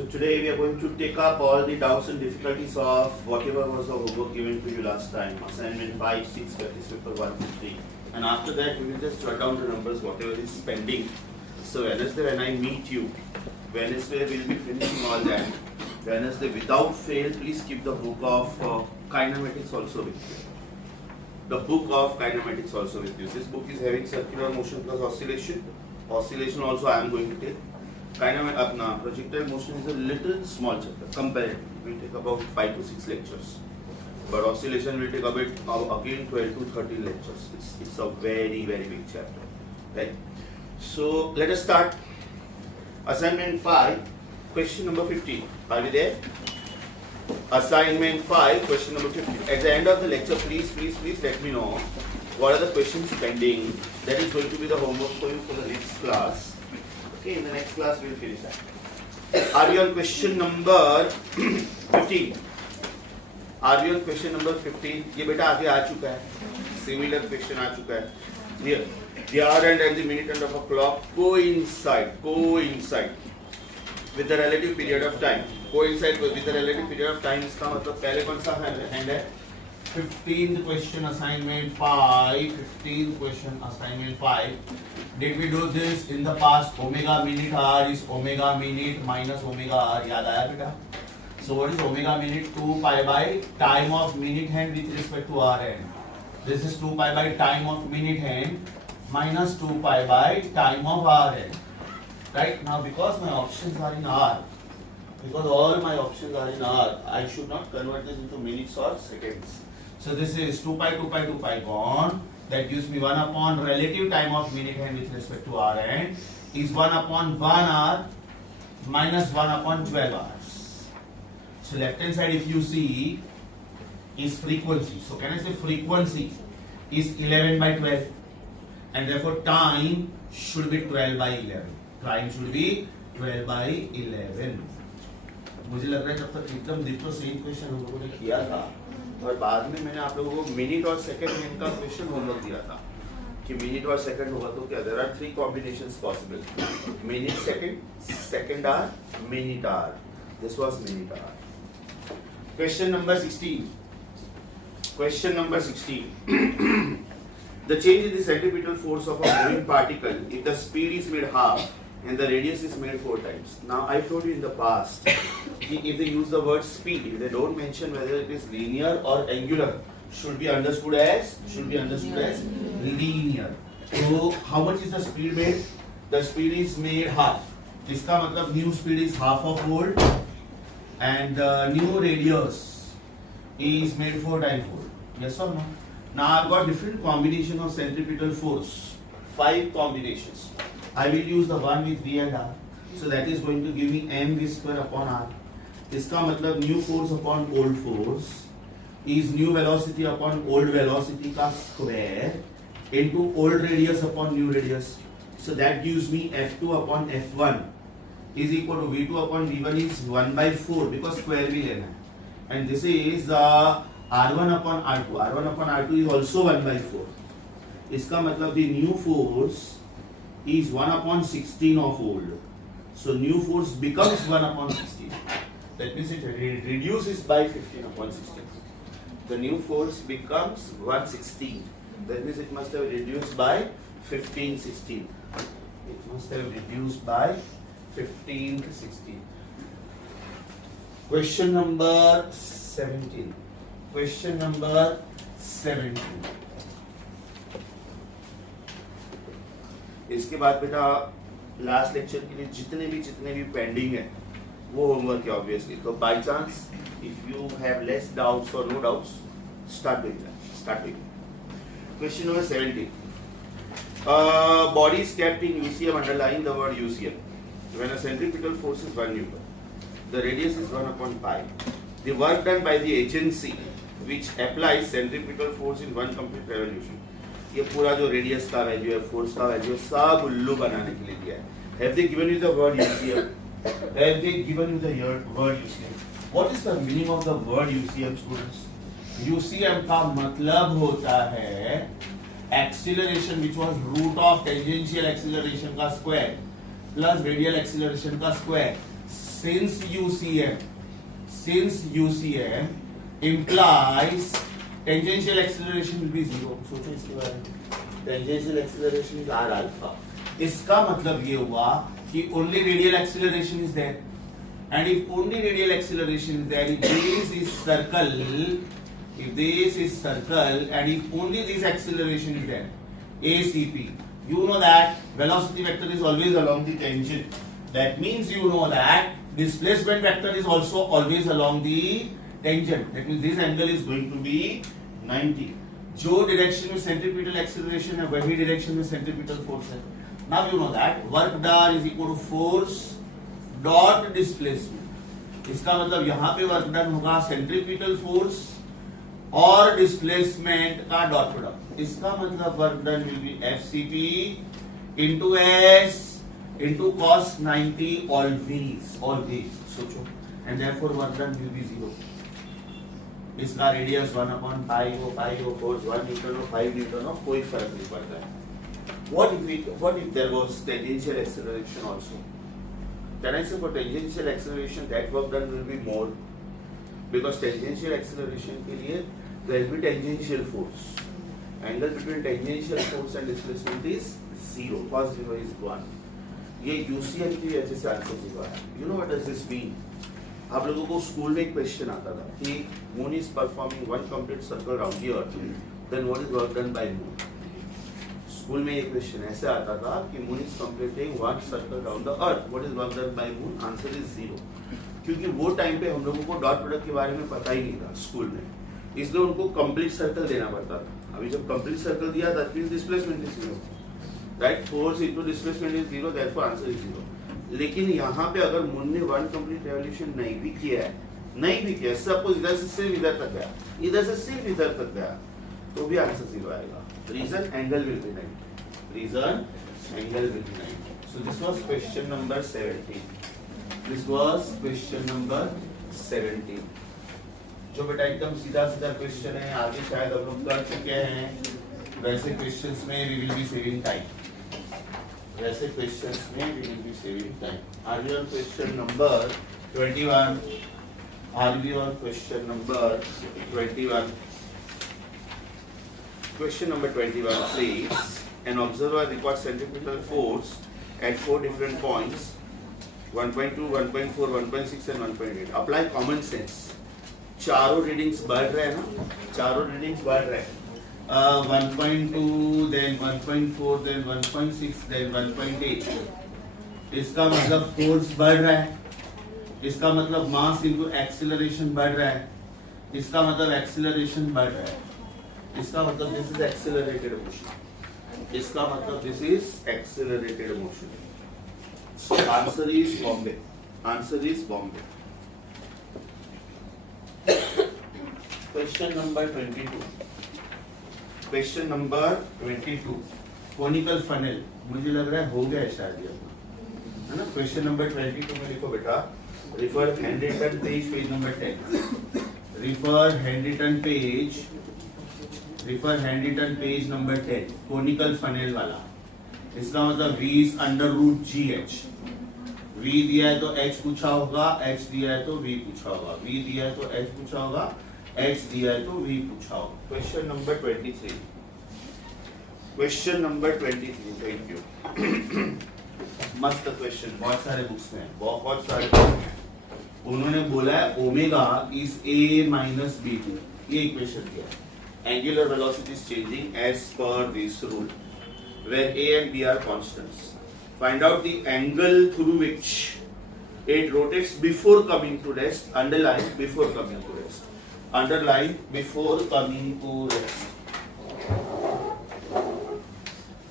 So today we are going to take up all the doubts and difficulties of whatever was the homework given to you last time. Assignment 5, 6, practice paper 1 to 3. And after that we will just jot down the numbers, whatever is pending. So Wednesday when I meet you, Wednesday we will be finishing all that. Wednesday without fail, please keep the book of kinematics also with you. The book of kinematics also with you. This book is having circular motion plus oscillation. Oscillation also I am going to take. Projectile motion is a little small chapter. Comparatively, we will take about 5 to 6 lectures. But oscillation will take a bit again 12 to 13 lectures. It's a very big chapter. Right? So let us start. Assignment 5, question number 15. Are we there? Assignment 5, question number 15. At the end of the lecture, please let me know what are the questions pending. That is going to be the homework for you for the next class. Okay, in the next class we will finish that. Are you on question number 15? Are you on question number 15? ये बेटा आगे आ चुका है. Similar question आ चुका है. Here, the hour hand and the minute hand of a clock coincide with the relative period of time. Coincide with the relative period of time. इसका मतलब पहले कौन सा hand है? 15th question assignment 5. 15th question assignment 5. Did we do this in the past? Omega minute hour is omega minute minus omega hour. याद आया बेटा? So what is omega minute? 2 pi by time of minute hand with respect to hour hand. This is 2 pi by time of minute hand minus 2 pi by time of hour hand. Right? Now because my options are in hour, because all my options are in hour, I should not convert this into minutes or seconds. So this is 2 pi gone. That gives me 1 upon relative time of minute hand with respect to hour hand is 1 upon 1 hour minus 1 upon 12 hours. So left hand side if you see is frequency. So can I say frequency is 11 by 12 and therefore time should be 12 by 11. Time should be 12 by 11. मुझे लग रहा है जब तक एकदम ditto same question हम लोगों ने किया था और बाद में मैंने आप लोगों को मिनट और सेकंड हैंड का क्वेश्चन होमवर्क दिया था कि मिनट और सेकंड होगा तो क्या there are 3 combinations possible. Minute second, second hour, minute hour. This was minute hour. Question number 16. Question number 16. The change in the centripetal force of a moving particle if the speed is made half and the radius is made 4 times. Now I told you in the past, if they use the word speed, if they don't mention whether it is linear or angular, should be understood as linear. So how much is the speed made? The speed is made half. इसका मतलब new speed is half of volt and the new radius is made 4 times volt. Yes or no? Now I've got different combination of centripetal force. 5 combinations. I will use the one with V and R. So that is going to give me mv square upon R. इसका मतलब new force upon old force is new velocity upon old velocity का square into old radius upon new radius. So that gives me F2 upon F1 is equal to V2 upon V1 is 1 by 4 because square भी लेना है. And this is R1 upon R2. R1 upon R2 is also 1 by 4. इसका मतलब the new force is 1 upon 16 of old. So new force becomes 1 upon 16. That means it reduces by 15 upon 16. The new force becomes 116. That means it must have reduced by 15, 16. It must have reduced by 15, 16. Question number 17. Question number 17. इसके बाद बेटा last lecture के लिए जितने भी pending है वो homework है ऑब्वियसली. तो by chance if you have less doubts और no doubts start doing. Question number 17. Body is kept in UCM underlying the word UCM when a centripetal force is 1 Newton. The radius is 1 upon pi. The work done by the agency which applies centripetal force in one complete revolution. ये पूरा जो radius का value है, force का value है, सब उल्लू बनाने के लिए दिया है. Have they given you the word UCM? Have they given you the word UCM? What is the meaning of the word UCM, students? UCM का मतलब होता है acceleration which was root of tangential acceleration का square plus radial acceleration का square since UCM implies tangential acceleration will be 0. सोचो इसके बारे में. Tangential acceleration is r alpha. इसका मतलब ये हुआ कि only radial acceleration is there, and if only radial acceleration is there, if this is circle, and if only this acceleration is there, ACP, you know that velocity vector is always along the tangent. That means you know that displacement vector is also always along the tangent. That means this angle is going to be 90. जो direction में centripetal acceleration है वही direction में centripetal force है. Now you know that work done is equal to force dot displacement. इसका मतलब यहाँ पे work done होगा centripetal force और displacement का dot product. इसका मतलब work done will be FCP into S into cos 90 always. सोचो, and therefore work done will be 0. इसका रेडियस 1/pi हो, फोर्स 1 न्यूटन हो, 5 न्यूटन हो, कोई फर्क नहीं पड़ता है. What if there was tangential acceleration also? Can I say for tangential acceleration that work done will be more? Because tangential acceleration के लिए there will be tangential force. Angle between tangential force and displacement is 0. Cos 0 is 1. ये UCM की वजह से answer 0 है. You know what does this mean? आप लोगों को स्कूल में एक क्वेश्चन आता था कि moon is performing one complete circle round the earth, then what is work done by moon. School में ये क्वेश्चन ऐसे आता था कि moon is completing one circle round the earth, what is work done by moon. Answer is 0. क्योंकि वो time पे हम लोगों को डॉट प्रोडक्ट के बारे में पता ही नहीं था स्कूल में, इसलिए उनको कंप्लीट सर्कल देना पड़ता था. अभी जब कंप्लीट सर्कल दिया that means displacement is 0, right. Force into displacement is 0, therefore answer is 0. लेकिन यहाँ पे अगर मून ने वन कंप्लीट रेवोल्यूशन नहीं भी किया, सपोज इधर से सिर्फ इधर तक गया, इधर से सिर्फ इधर तक गया, तो भी आंसर 0 आएगा. Reason angle will be 90. So this was question number 17. जो बेटा एकदम सीधा क्वेश्चन है, आगे शायद हम लोग कर चुके हैं. वैसे क्वेश्चंस में we will be saving time. Are we on question number 21? Question number 21 says an observer records centripetal force at 4 different points, 1.2, 1.4, 1.6 and 1.8. Apply common sense. चारों रीडिंग्स बढ़ रहे हैं ना, 1.2, then 1.4, then 1.6, then 1.8. इसका मतलब फोर्स बढ़ रहा है, इसका मतलब मास इनटू एक्सीलरेशन बढ़ रहा है, इसका मतलब एक्सीलरेशन बढ़ रहा है, इसका मतलब this is accelerated motion. So answer is Bombay. Question number 22. Conical funnel. मुझे लग रहा है हो गया है शायद ये, है ना. क्वेश्चन नंबर 22 में लिखो बेटा, refer handwritten page number 10. Refer handwritten page number 10. Conical funnel वाला. इसका मतलब v is √gh. v दिया है तो h पूछा होगा, h दिया है तो v पूछा होगा, v दिया है तो h पूछा होगा, h दिया है तो v पूछा होगा. Question number 23. Thank you. मस्त क्वेश्चन, बहुत सारे बुक्स में, बहुत सारे. उन्होंने बोला है omega is a minus b2. ये इक्वेशन दिया है. Angular velocity is changing as per this rule where a and b are constants. Find out the angle through which it rotates before coming to rest. Underline before coming to rest.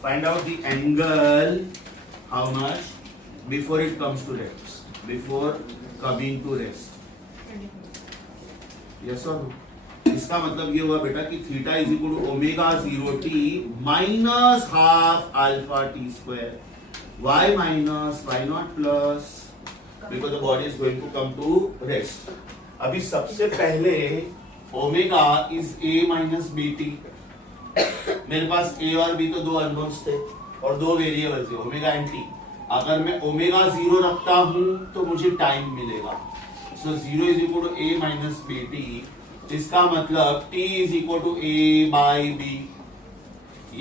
Find out the angle, how much, before it comes to rest. Before coming to rest. Yes or no? इसका मतलब ये हुआ बेटा कि theta is equal to omega 0t minus half alpha t square. Why minus? Why not plus? Because the body is going to come to rest. अभी सबसे पहले omega is a minus bt. मेरे पास a और b तो दो unknowns थे और दो वेरिएबल्स थे, ओमेगा एंड t. अगर मैं ओमेगा 0 रखता हूं तो मुझे टाइम मिलेगा। So 0 is equal to a minus B T, इसका मतलब t is equal to a by B.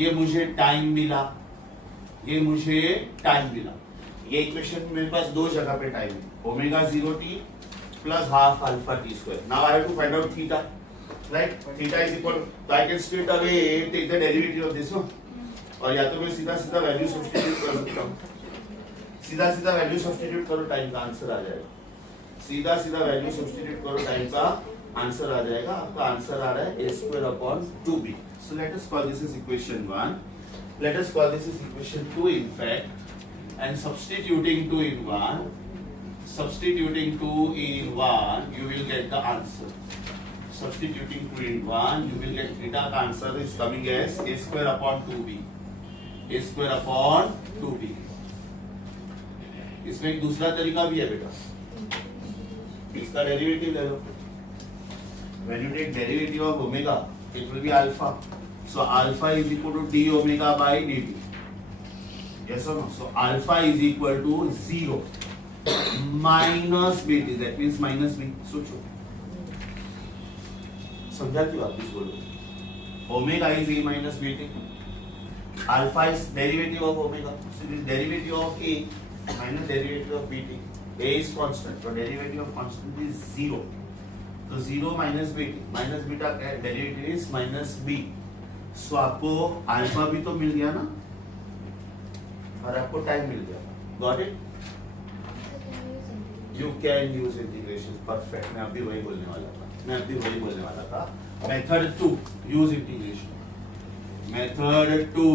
ये मुझे टाइम मिला, ये मुझे टाइम मिला। ये इक्वेशन मेरे पास दो जगह पे टाइम है, omega 0 t plus half alpha T square. Now I have to find out theta, right? Theta is equal to, I can straight away take the derivative of this one, और या तो मैं सीधा सीधा वैल्यू सब्स्टिट्यूट कर सकता हूं। सीधा सीधा वैल्यू सब्स्टिट्यूट करो, टाइम का आंसर आ जाएगा। सीधा सीधा वैल्यू सब्स्टिट्यूट करो, टाइम का आंसर आ जाएगा। आपका आंसर आ रहा है a square upon 2b. So let us call this is equation 1. Let us call this is equation 2 in fact. And substituting 2 in 1, substituting 2 in 1, you will get the answer. Substituting 2 in 1, you will get theta. The answer is coming as a square upon 2b. A square upon 2b. इसमें एक दूसरा तरीका भी है बेटा, इसका derivative ले लो। When you take derivative of omega, it will be alpha. So alpha is equal to d omega by dt. Yes or no? So alpha is equal to 0 minus bt. That means minus b. सोचो, समझा क्यों आप इस बोलो? Omega is a minus bt. Alpha is derivative of omega. So this derivative of a minus derivative of bt. A is constant, so derivative of constant is 0. तो 0 minus BT, minus beta का derivative is minus B. सो आपको alpha भी तो मिल गया ना, और आपको time मिल गया। Got it? You can use integration. Perfect, मैं अभी वही बोलने वाला था। Method 2, use integration. Method 2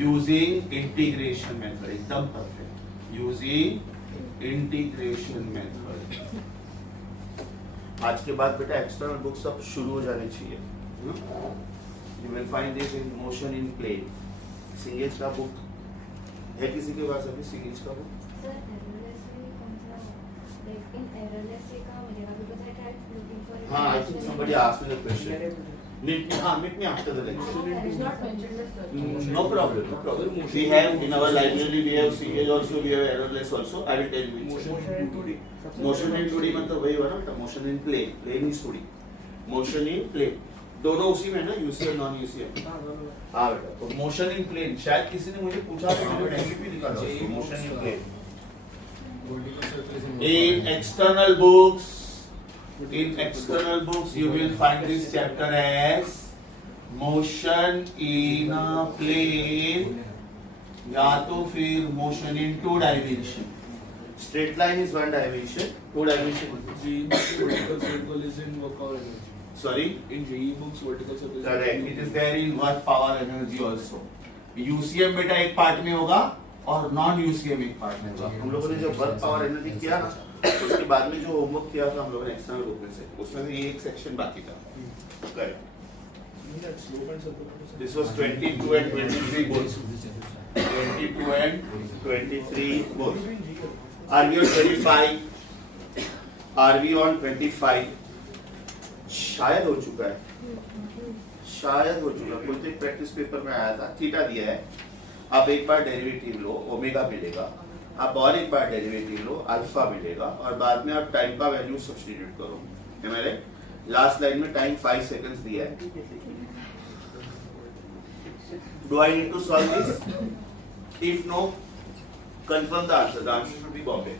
using integration method, एकदम परफेक्ट। Using integration method. आज के बाद बेटा एक्सटर्नल बुक सब शुरू हो जाने चाहिए। You will find this in motion in plane. Cengage का बुक है किसी के पास अभी? सिंगेज का बुक सर एररलेस में कौन सा, लाइक इन एररलेस से का मिलेगा? Because I tried looking for it. हां, I think somebody asked me the question. Meet me after the lecture. That is not mentioned as such. No problem, no problem. We have in our library, we have Singer also, we have errorless also. I will tell you. Motion in 2D. Motion in 2D मतलब वही हुआ ना, motion in plane. Plane is 2D. Motion in plane. दोनों उसी में ना, UCM non UCM। हाँ बेटा, तो motion in plane। शायद किसी ने मुझे पूछा था, मैंने DCP निकाला उसको, motion in plane। In external books, you will find this chapter as motion in a plane, या तो फिर motion in 2 dimension. Straight line is 1 dimension, 2 dimension. Vertical circle is in work power energy. Sorry? In JEE books, vertical circle is Correct. It is there in work power energy also. UCM बेटा एक part में होगा और non UCM एक part में होगा। हम लोगों ने जब वर्क पावर एनर्जी किया ना, उसके बाद में जो होमवर्क किया था हम लोगों ने एक्सटर्नल ग्रुप में से, उसमें ये एक सेक्शन बाकी था। Correct. This was 22 and 23 both. 22 and 23 both. Are we on 25? Are we on 25? शायद हो चुका है, शायद हो चुका। कोई तो प्रैक्टिस पेपर में आया था, थीटा दिया है। अब एक बार डेरिवेटिव लो, ओमेगा मिलेगा। अब और एक बार डेरिवेटिव लो, अल्फा मिलेगा, और बाद में आप टाइम का वैल्यू सब्स्टिट्यूट करो। है मेरे लास्ट लाइन में टाइम 5 सेकंड्स दिया है। Do I need to solve this? If no, confirm the answer. The answer should be Bombay.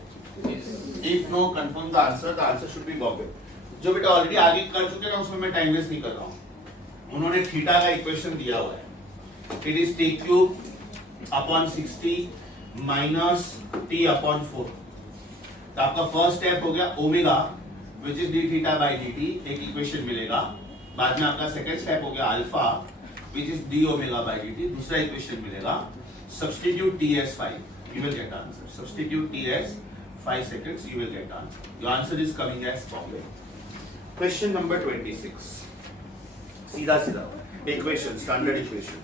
If no, confirm the answer. The answer should be Bombay. जो बेटा already आगे कर चुके ना, उसमें मैं टाइम वेस्ट नहीं कर रहा हूँ। उन्होंने थीटा का इक्वेशन दिया हुआ है। It is T cube upon 60 minus T upon 4। तो आपका फर्स्ट स्टेप हो गया omega which is D theta by D T, एक इक्वेशन मिलेगा। बाद में आपका सेकेंड स्टेप हो गया alpha which is D omega by D T, दूसरा इक्वेशन मिलेगा। Substitute T S 5, you will get answer. Substitute t as 5 seconds, you will get answer. Your answer is coming as Bombay. Question number 26. सीधा सीधा equation, standard equation.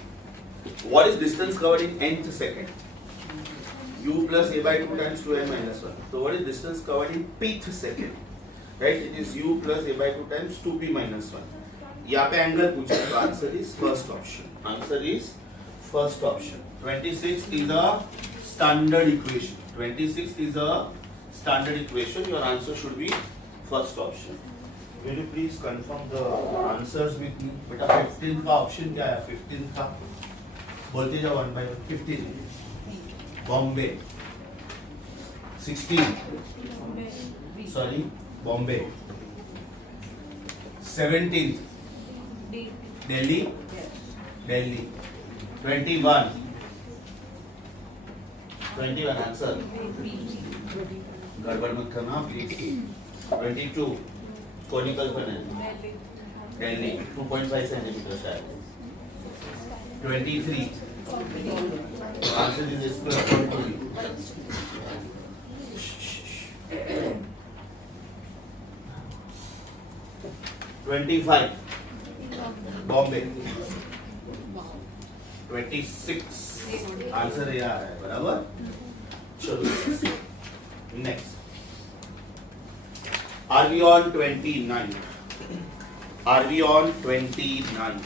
What is distance covered in nth second? U plus a by 2 times 2n minus 1. So what is distance covered in pth second? Right? It is u plus a by 2 times 2p minus 1. यहाँ पे angle पूछा, तो answer is first option. Answer is first option. 26 is a standard equation. 26 is a standard equation. Your answer should be first option. Will you please confirm the answers with me? बेटा 15 का option क्या है? 15 का बोलते जाओ 1 by 1. 15 Bombay. 16 sorry Bombay. 17 Delhi. Delhi. 21 answer. गड़बड़ मत करना प्लीज. 22 कोनिकल फन है. दिल्ली 2.5 सेंटीमीटर शायद. 23 answer is square. 25 Bombay. 26 answer ये आ रहा है बराबर. चलो next. Are we on 29? Are we on 29?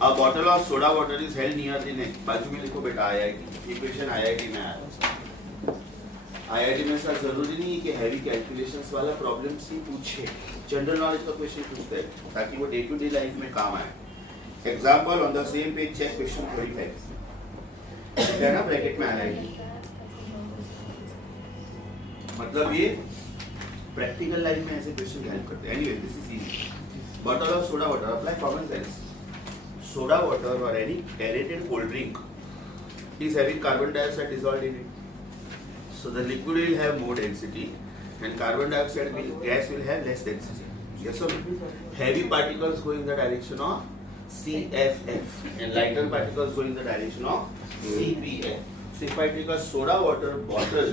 A bottle of soda water is held near the neck. बाजू में लिखो बेटा IIT. इक्वेशन IIT में आया. IIT में सर जरूरी नहीं है कि हैवी कैलकुलेशंस वाला प्रॉब्लम्स ही पूछे. जनरल नॉलेज का क्वेश्चन पूछते हैं ताकि वो डे टू डे लाइफ में काम आए. Example on the same page check question 35. है ना ब्रैकेट में IIT. मतलब ये प्रैक्टिकल लाइफ में ऐसे क्वेश्चन हेल्प करते हैं. Anyway this is easy. Bottle of soda water. Apply common sense. Soda water और any aerated cold drink is having carbon dioxide dissolved in it. So the liquid will have more density and carbon dioxide gas will have less density. Yes or no? Heavy particles go in the direction of CFF and lighter particles go in the direction of CPF. So if I take a soda water bottle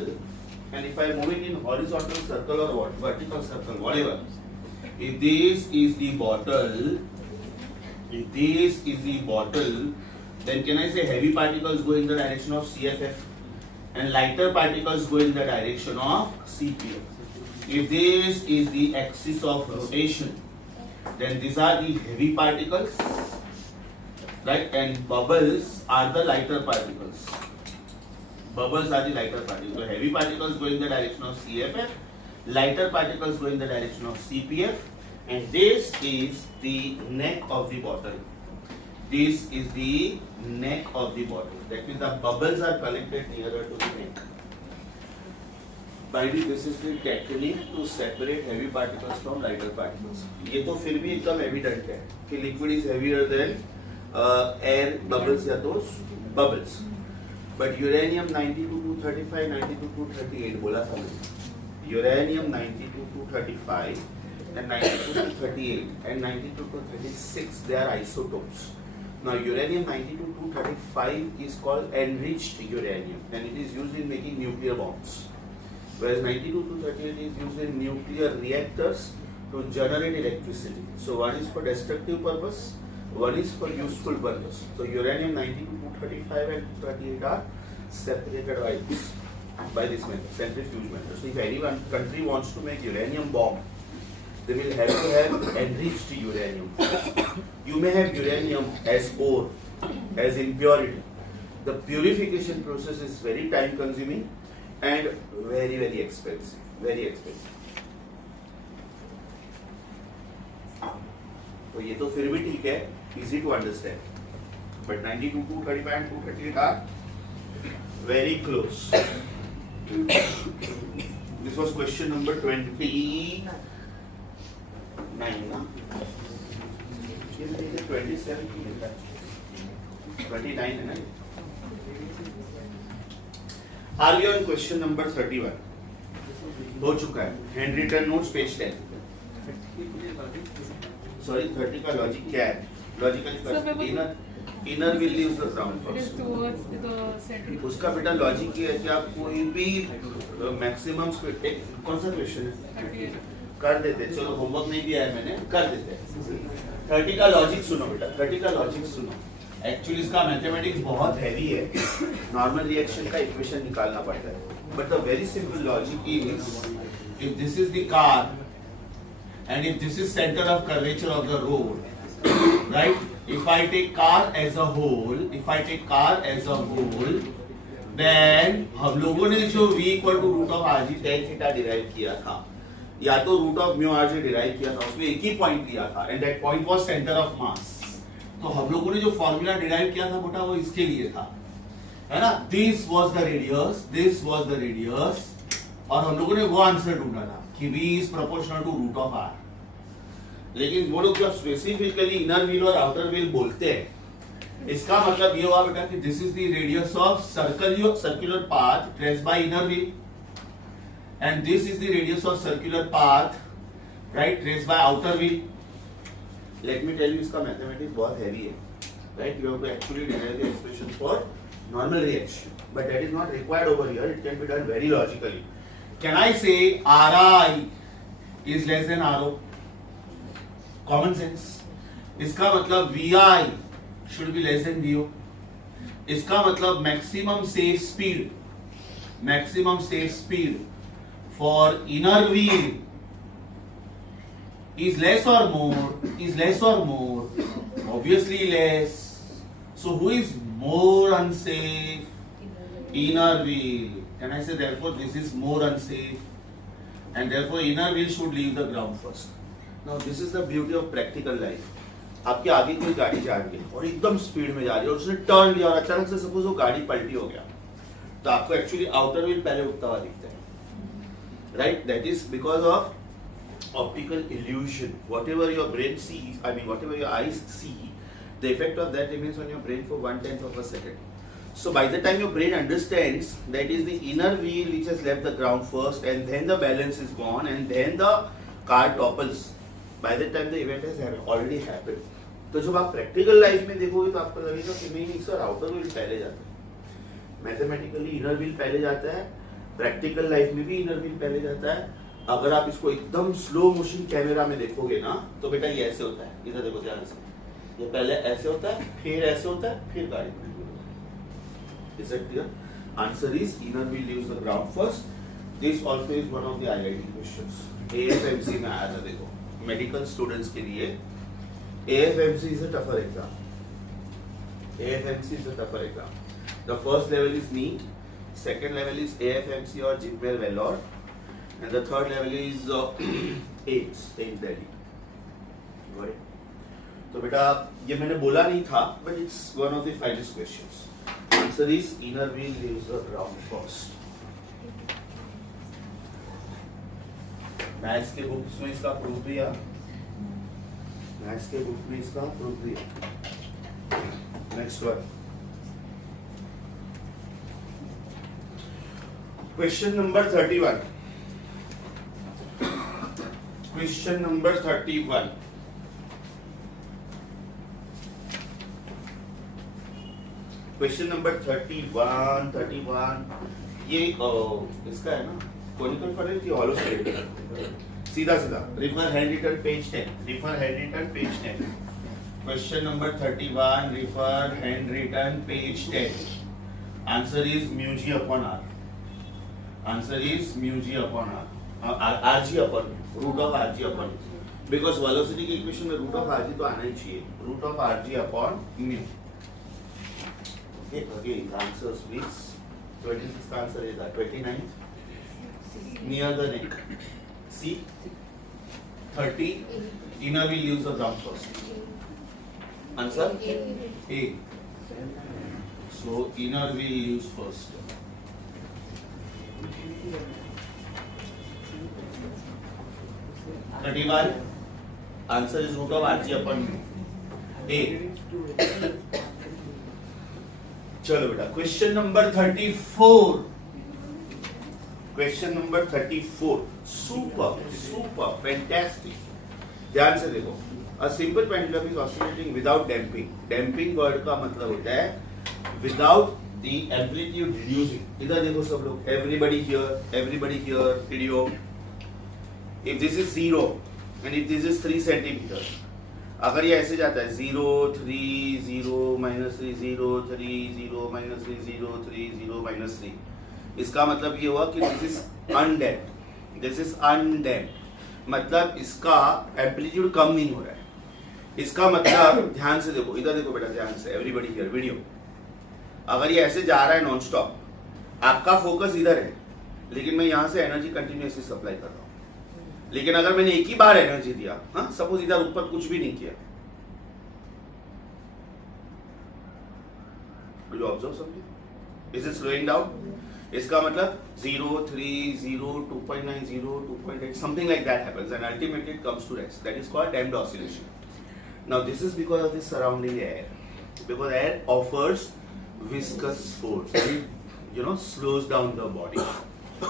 and if I move it in horizontal circle or vertical circle, whatever, if this is the bottle, then can I say heavy particles go in the direction of CFF and lighter particles go in the direction of CPF. If this is the axis of rotation, then these are the heavy particles, right? And bubbles are the lighter particles. Bubbles are the lighter particles. So heavy particles go in the direction of CFF, lighter particles go in the direction of CPF, and this is the neck of the bottle. This is the neck of the bottle. That means the bubbles are collected nearer to the neck. By the this is the technique to separate heavy particles from lighter particles. ये तो फिर भी एकदम evident है कि liquid is heavier than air bubbles या तो bubbles. But uranium 92-235, 92-238 बोला था मैंने. Uranium 92-235 and 92-238 and 92-236 they are isotopes. Now uranium 92-235 is called enriched uranium and it is used in making nuclear bombs. Whereas 92-238 is used in nuclear reactors to generate electricity. So one is for destructive purpose, one is for useful purpose. So uranium 92-235 and 238 are separated by this method, centrifuge method. So if any one country wants to make uranium bomb, they will have to have enriched uranium. You may have uranium as ore, as impurity. The purification process is very time consuming and very, very expensive. Very expensive. तो ये तो फिर भी ठीक है, easy to understand. But 92, 235 and 238 are very close. This was question number 29. ना? 27 की है क्या? 29 है ना? Are we on question number 31? हो चुका है. Handwritten notes page 10. Sorry, 30 का logic क्या है? Logically inner will leave the ground first. Towards the center. उसका बेटा लॉजिक ये है कि आप कोई भी मैक्सिमम स्पीड. एक कौन सा क्वेश्चन है? कर देते. चलो होमवर्क नहीं दिया है मैंने, कर देते. 30 का लॉजिक सुनो बेटा. 30 का लॉजिक सुनो. एक्चुअली इसका मैथमेटिक्स बहुत हैवी है. नॉर्मल रिएक्शन का इक्वेशन निकालना पड़ता है. But the very simple logic is if this is the car and if this is center of curvature of the road, right? if I take car as a whole, then हम लोगों ने जो v equal to root of rg tan theta derive किया था, या तो root of mu rg derive किया था, उसमें एक ही पॉइंट लिया था, and that point was center of mass. तो हम लोगों ने जो फॉर्मूला डिराइव किया था बेटा वो इसके लिए था, है ना? This was the radius, और हम लोगों ने वो आंसर ढूंढा था कि v is proportional to root of r. लेकिन वो लोग जब स्पेसिफिकली इनर व्हील और आउटर व्हील बोलते हैं, इसका मतलब ये हुआ बेटा कि this is the radius of circular path traced by inner wheel, and this is the radius of circular path right traced by outer wheel. Let me tell you, इसका मैथमेटिक्स बहुत हैवी है, right? You have to actually derive the expression for normal reaction, but that is not required over here. It can be done very logically. Can I से Ri is less than Ro? Common sense. इसका मतलब VI should be less than VO. इसका मतलब maximum safe speed for inner wheel is less or more? Obviously less. So who is more unsafe? Inner wheel. Can I say therefore this is more unsafe, and therefore inner wheel should leave the ground first. Now this is the beauty of practical life. आपके आगे कोई गाड़ी जा रही है और एकदम speed में जा रही है और उसने टर्न लिया और अचानक से सपोज वो गाड़ी पलटी हो गया, तो आपको एक्चुअली आउटर व्हील पहले उठता हुआ दिखता है, right? That is because of optical illusion. Whatever your brain sees, I mean whatever your eyes see, the effect of that remains on your brain for 1/10 of a second. So by the time your brain understands that is the inner wheel which has left the ground first, and then the balance is gone, and then the car topples, by the time the event has already happened. तो जब आप practical life में देखोगे तो आपको लगेगा कि नहीं सर, आउटर व्हील पहले जाता है, मैथमेटिकली इनर व्हील पहले जाता है, प्रैक्टिकल लाइफ में भी इनर व्हील पहले जाता है. अगर आप इसको एकदम स्लो मोशन कैमरा में देखोगे ना, तो बेटा ये ऐसे होता है. इधर देखो ध्यान से, ये पहले ऐसे होता है, फिर ऐसे होता है, फिर गाड़ी पलटी होती है. Is that clear? Answer is inner wheel leaves the ground first. This also is one of the IIT questions. AFMC में आया था, देखो मेडिकल स्टूडेंट्स के लिए AFMC is a tougher exam. The first level is NEET, second level is AFMC or JIPMER Vellore, and the third level is AIMS Delhi. Got it? तो बेटा ये मैंने बोला नहीं था, but it's one of the finest questions. Answer is inner wheel leaves the ground first. Maths के books में इसका प्रूफ दिया, next one. Question number 31. Question number 31. ये इसका है ना, कॉनिकल फनेल की हॉलो स्फेयर. सीधा refer hand written page 10. Question number 31, refer hand written page 10. Answer is mu G upon R. RG upon root of RG upon, because velocity की equation में root of RG तो आना ही चाहिए. root of RG upon mu. Okay, again answers please. 26 का answer है 29 near the neck. C. 30 inner wheel leaves the ground first. Answer A. So inner wheel leaves first. Answer is root of RG upon mu. A. चलो बेटा question number 34. Super fantastic. ध्यान से देखो. A simple pendulum is oscillating without damping. Damping word का मतलब होता है without the amplitude reducing. इधर देखो सब लोग, everybody here, video. If this is 0 and if this is 3 centimeters, अगर ये ऐसे जाता है 0 3 0 minus 3 0 3 0 minus 3 0 3 0 minus 3, इसका मतलब ये हुआ कि this is undamped. मतलब इसका एम्पलीट्यूड कम नहीं हो रहा है. इसका मतलब ध्यान से देखो, इधर देखो बेटा ध्यान से, एवरीबॉडी हियर वीडियो। अगर ये ऐसे जा रहा है नॉन स्टॉप, आपका फोकस इधर है, लेकिन मैं यहां से एनर्जी कंटिन्यूअसली सप्लाई कर रहा हूं। लेकिन अगर मैंने एक ही बार एनर्जी दिया, हाँ सपोज इधर ऊपर कुछ भी नहीं किया, you observe something? Is it slowing down? इसका मतलब 0, 3, 0, 2.90, 2.8, something like that happens, and ultimately it comes to rest. That is called damped oscillation. Now this is because of the surrounding air, because air offers viscous force, it slows down the body.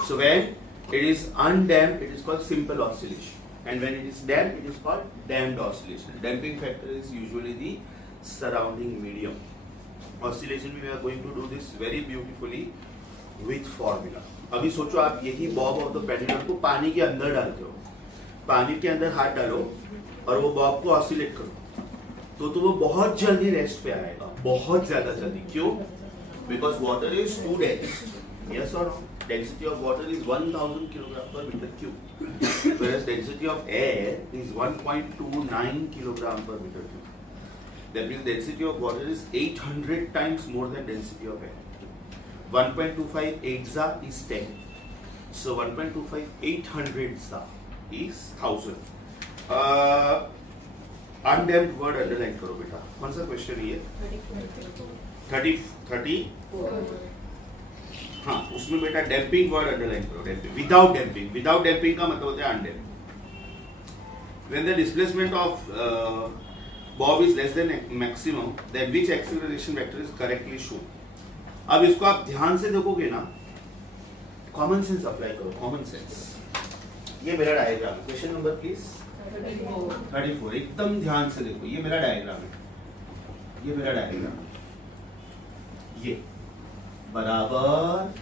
So when it is undamped, it is called simple oscillation, and when it is damped, it is called damped oscillation. Damping factor is usually the surrounding medium. Oscillation we are going to do this very beautifully with formula. अभी सोचो आप यही Bob of the pendulum को पानी के अंदर डालते हो, पानी के अंदर हाथ डालो और वो बॉब को ऑसिलेट करो, तो वो बहुत जल्दी रेस्ट पे आएगा, बहुत ज्यादा जल्दी। क्यों? Because water is too dense. Yes और no? Density of water is 1000 kilogram per metre cube, whereas density of air is 1.29 kilogram per meter cube. That means density of water is 800 times more than density of air. 1.25 exa is 10. So 1.25 800 za is 1000. Undamped word underline करो बेटा। कौन सा question है ये? 30 हाँ, उसमें बेटा damping word underline करो। Damping, without damping, without damping का मतलब होता है undamped. When the displacement of bob is less than maximum, then which acceleration vector is correctly shown? अब इसको आप ध्यान से देखोगे ना, कॉमन सेंस अप्लाई करो, कॉमन सेंस। ये मेरा डायग्राम है, क्वेश्चन नंबर प्लीज 34। एकदम ध्यान से देखो, ये मेरा डायग्राम है, ये मेरा डायग्राम है, ये बराबर।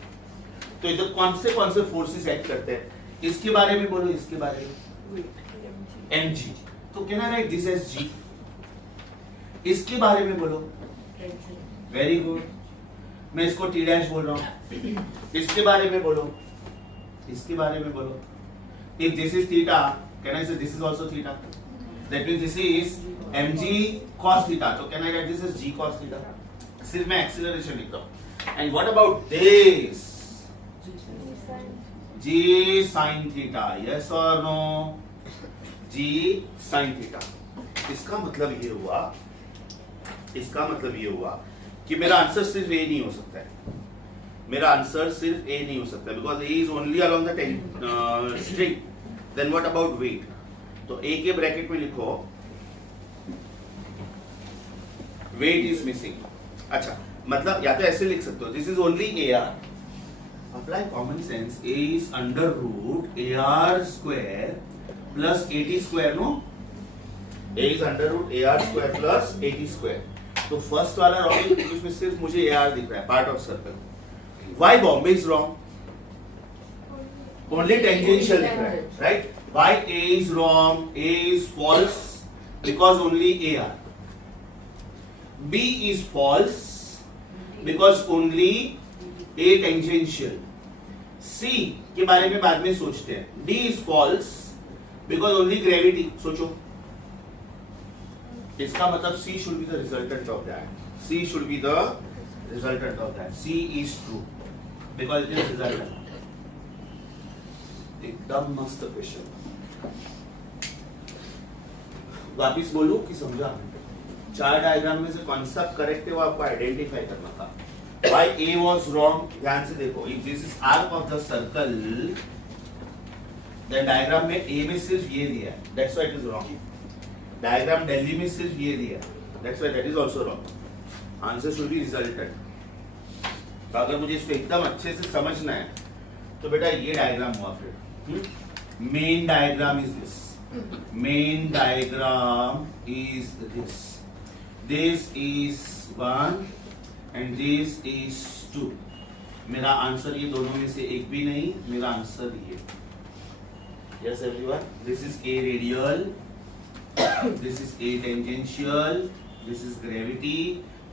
तो इधर कौन से फोर्सेस एक्ट करते हैं, इसके बारे में बोलो, इसके बारे में mg, तो can I write this as g। इसके बारे में बोलो, वेरी गुड, मैं इसको टी डैश बोल रहा हूं। इसके बारे में बोलो, इसके बारे में बोलो। If this is theta, can I say this is also theta, that means this is mg cos theta, तो can I write this is g cos theta. सिर्फ मैं एक्सीलरेशन लिखता हूं। And what about this? g sin theta, yes और no? g sin theta. इसका मतलब ये हुआ कि मेरा आंसर सिर्फ ए नहीं हो सकता है, मेरा आंसर सिर्फ ए नहीं हो सकता, because A is only along the string. Then what about weight? तो ए के ब्रैकेट में लिखो वेट इज मिसिंग। अच्छा, मतलब या तो ऐसे लिख सकते हो, this is only A R. Apply common sense, A is under root A R square plus 80 square, no? a is under root ar square plus 80 square। तो फर्स्ट वाला रॉन्ग है, उसमें सिर्फ मुझे ar दिख रहा है, part of circle. why Bombay is wrong? only tangential दिख रहा है, right? why a is wrong? a is false because only ar। b is false because only a tangential। c के बारे में बाद में सोचते हैं। d is false because only gravity। सोचो, इसका मतलब C should be the resultant of that। C should be the resultant of that। C is true because it is resultant। एकदम मस्त क्वेश्चन। वापिस बोलूं कि समझा? 4 डायग्राम में से कौन सा करेक्ट है वो आपको आइडेंटिफाई करना था। Why A was wrong? ध्यान से देखो, if this is arc of the circle, then diagram में A में सिर्फ ये दिया है, that's why it is wrong। Diagram Delhi में सिर्फ ये दिया, that's why that is also wrong। Answer should be resultant। तो अगर मुझे इसको एकदम अच्छे से समझना है तो बेटा ये डायग्राम हुआ फिर। Main diagram is this, main diagram is this, this is 1 and this is 2। मेरा आंसर ये दोनों में से एक भी नहीं, मेरा आंसर ये। Yes everyone, this is a radial, this is a tangential, this is gravity।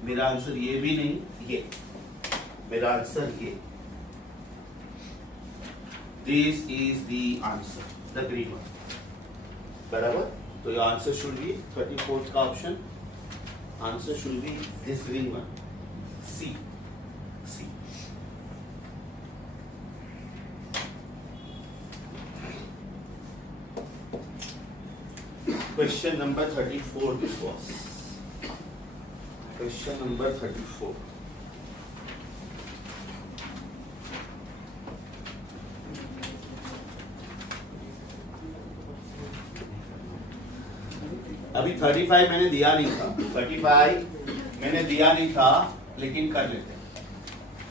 मेरा आंसर ये भी नहीं, ये मेरा आंसर ये। This is the answer, the green one। बराबर? तो your answer should be 34th का option. Answer should be this green one. C. C. Question number 34 this was. Question number 34. अभी 35 मैंने दिया नहीं था, 35 मैंने दिया नहीं था, लेकिन कर लेते हैं।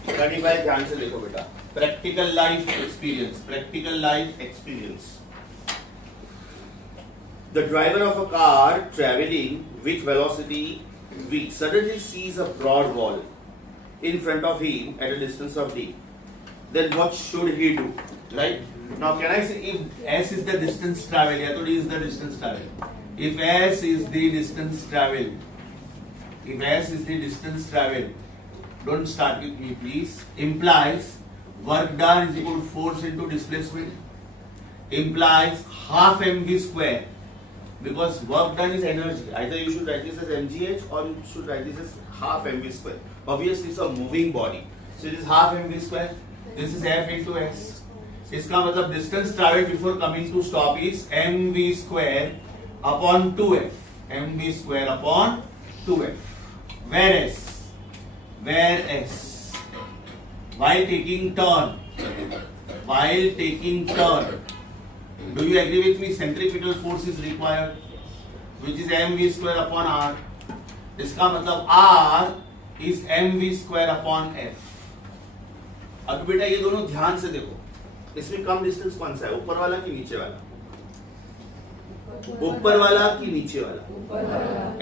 35 ध्यान से देखो बेटा, practical life experience, practical life experience. The driver of a car traveling with velocity v suddenly sees a broad wall in front of him at a distance of d. Then what should he do? Right? Now can I say if s is the distance traveled, या तो d is the distance traveled. If s is the distance traveled, if s is the distance traveled, don't start with me please. Implies work done is equal to force into displacement. Implies half mv square. Because work done is energy. Either you should write this as mgh or you should write this as half mv square. Obviously it's a moving body. So it is half mv square. This is f into s. इसका मतलब distance traveled before coming to stop is mv square upon 2f. mv square upon 2f. Whereas while taking turn, do you agree with me? Centripetal force is required, which is mv square upon r. इसका मतलब r is mv square upon f. अब बेटा ये दोनों ध्यान से देखो, इसमें कम डिस्टेंस कौन सा है, ऊपर वाला कि नीचे वाला? ऊपर वाला कि नीचे वाला?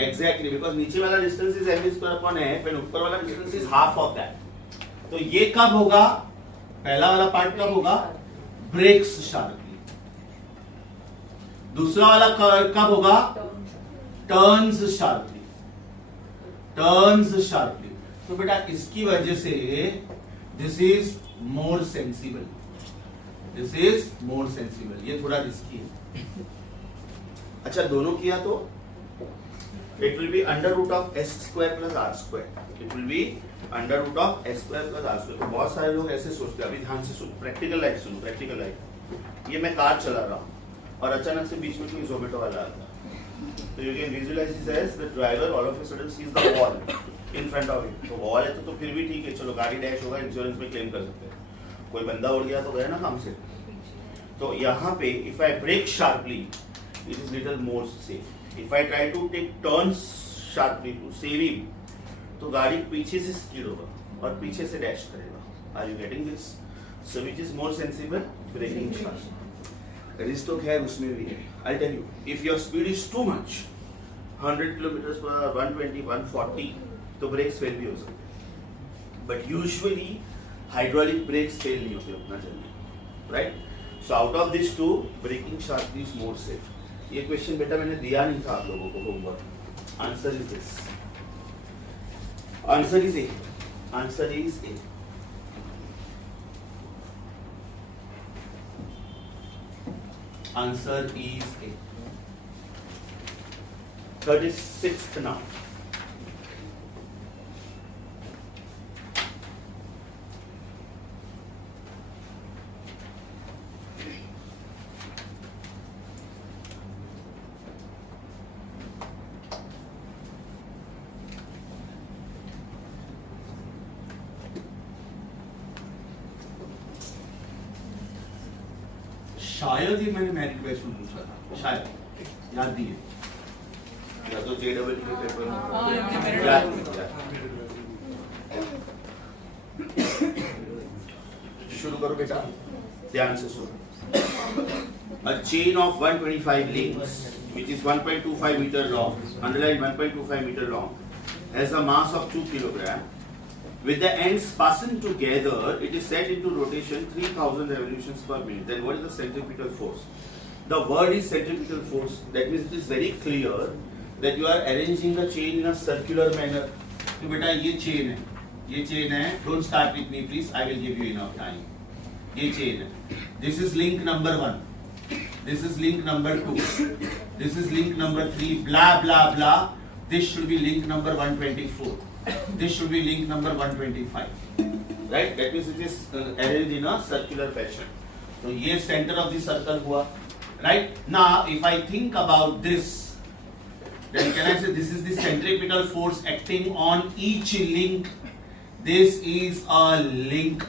Exactly, because नीचे वाला distance is mv square upon f and ऊपर वाला distance is half of that. तो ये कब होगा? पहला वाला पार्ट कब होगा? Brakes sharply. दूसरा वाला कब होगा? Turns sharply. Turns sharply. तो बेटा इसकी वजह से this is more sensible. This is more sensible. ये थोड़ा रिस्की है. अच्छा दोनों किया तो it will be under root of S square plus R square. It will be under root of S square plus R square. तो बहुत सारे लोग ऐसे सोचते हैं. अभी ध्यान से सुनो, प्रैक्टिकल लाइफ सुनो, प्रैक्टिकल लाइफ. ये मैं कार चला रहा हूँ और अचानक से बीच में कोई जोमेटो वाला आता है. तो you can visualise this as the driver all of a sudden sees the wall in front of it. तो वॉल है तो फिर भी ठीक है, चलो गाड़ी डैश होगा, इंश्योरेंस में क्लेम कर सकते हैं. कोई बंदा उड़ गया तो गया ना काम से. तो यहाँ पे if I brake sharply it is little more safe. If I try to take turns sharply to save him, तो गाड़ी पीछे से स्किड होगा और पीछे से डैश करेगा. Are you getting this? So which is more sensible? Braking sharp. Risk तो खैर उसमें भी है. I'll tell you, if your speed is too much, 100 kilometers per hour, 120, 140, तो brakes fail भी हो सकते हैं. But usually hydraulic brakes fail नहीं होते उतना जल्दी, right? So out of these two, braking sharply is more safe. ये क्वेश्चन बेटा मैंने दिया नहीं था आप लोगों को homework. Answer is this. Answer is a. Answer is a. Answer is a. 36th now. शायद ही मैंने मेरिट बैच में पूछा था, शायद याद नहीं है, या तो जेडब्ल्यू के पेपर में याद नहीं. शुरू करो बेटा, ध्यान से सुनो. A chain of 125 links, which is 1.25 meter long, underline 1.25 meter long, has a mass of 2 kilogram. With the ends fastened together, it is set into rotation 3000 revolutions per minute. Then what is the centripetal force? The word is centripetal force. That means it is very clear that you are arranging the chain in a circular manner. तो बेटा ये chain है, ये chain है. Don't start with me please. I will give you enough time. ये chain है. This is link number 1. This is link number 2. This is link number 3. Blah blah blah. This should be link number 124. This should be link number 125. Right? That means it is arranged in a circular fashion. So ये center of the circle हुआ. Right? Now if I think about this, then can I say this is the centripetal force acting on each link? This is a link.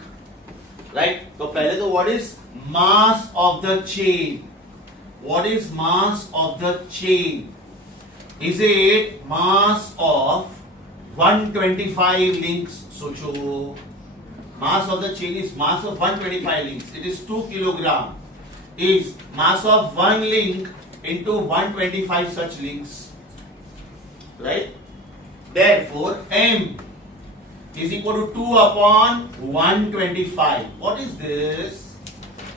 Right? तो पहले तो what is mass of the chain? What is mass of the chain? Is it mass of 125 links? सोचो. Mass of the chain is mass of 125 links. It is 2 kilogram. Is mass of one link into 125 such links. Right? Therefore, M is equal to 2 upon 125. What is this?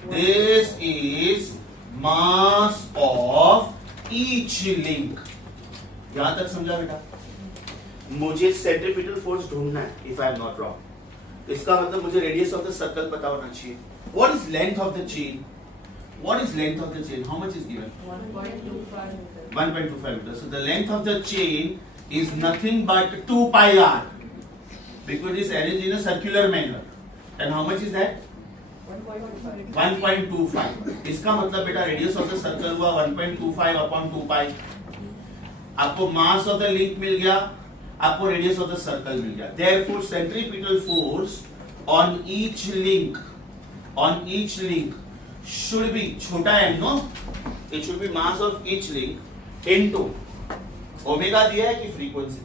This is mass of each link. यहां तक समझा बेटा? मुझे centripetal force ढूंढना है, if I am not wrong. इसका मतलब मुझे रेडियस ऑफ द सर्कल पता होना चाहिए. What is length of the chain? What is length of the chain? How much is given? 1.25 meters. 1.25 meters. So the length of the chain is nothing but 2 pi r, because it is arranged in a circular manner. And how much is that? 1.25. 1.25. इसका मतलब बेटा radius of the circle हुआ 1.25 upon 2 पाई. आपको mass of the link मिल गया, आपको radius of the circle मिल गया. Therefore, centripetal force on each link should be छोटा m, no? It should be mass of each link into omega दिया है कि frequency?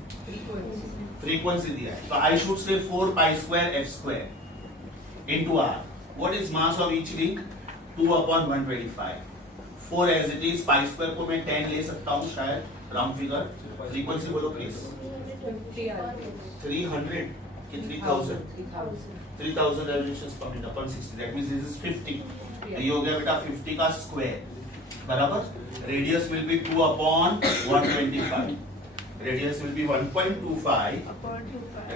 Frequency दिया है. तो I should say 4 pi square f square into r. What is mass of each link? 2 upon 125. 4 as it is. Pi square को मैं 10 ले सकता हूँ शायद, राउंड फिगर. फ्रीक्वेंसी बोलो प्लीज. 300 कि 3000? 3000 revolutions per minute upon 60. That means this is 50. ये हो गया बेटा 50 का स्क्वायर. बराबर. Radius will be 2 upon 125. Radius will be 1.25.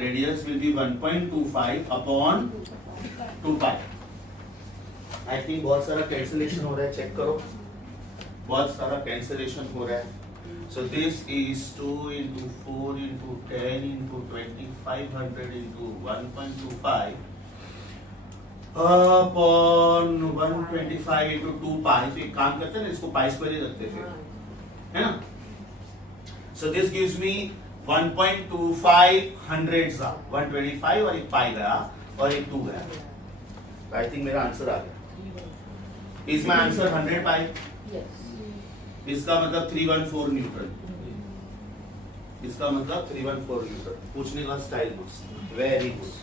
Radius will be 1.25 upon 2 pi. I think बहुत सारा कैंसिलेशन हो रहा है, चेक करो. बहुत सारा कैंसिलेशन हो रहा है. So this is 2 into 4 into 10 into 2500 into 1.25 upon 125 into 2 pi. तो एक काम करते हैं ना, इसको पाई स्क्वायर ही रखते फिर, है ना? So this gives me 1.25 hundreds का 125 और एक पाई गया और एक 2 गया. I think मेरा आंसर आ गया. Is my answer 100 pi? Yes. इसका मतलब 314 न्यूटन. इसका मतलब 314 न्यूटन. पूछने का स्टाइल मस्त, वेरी गुड.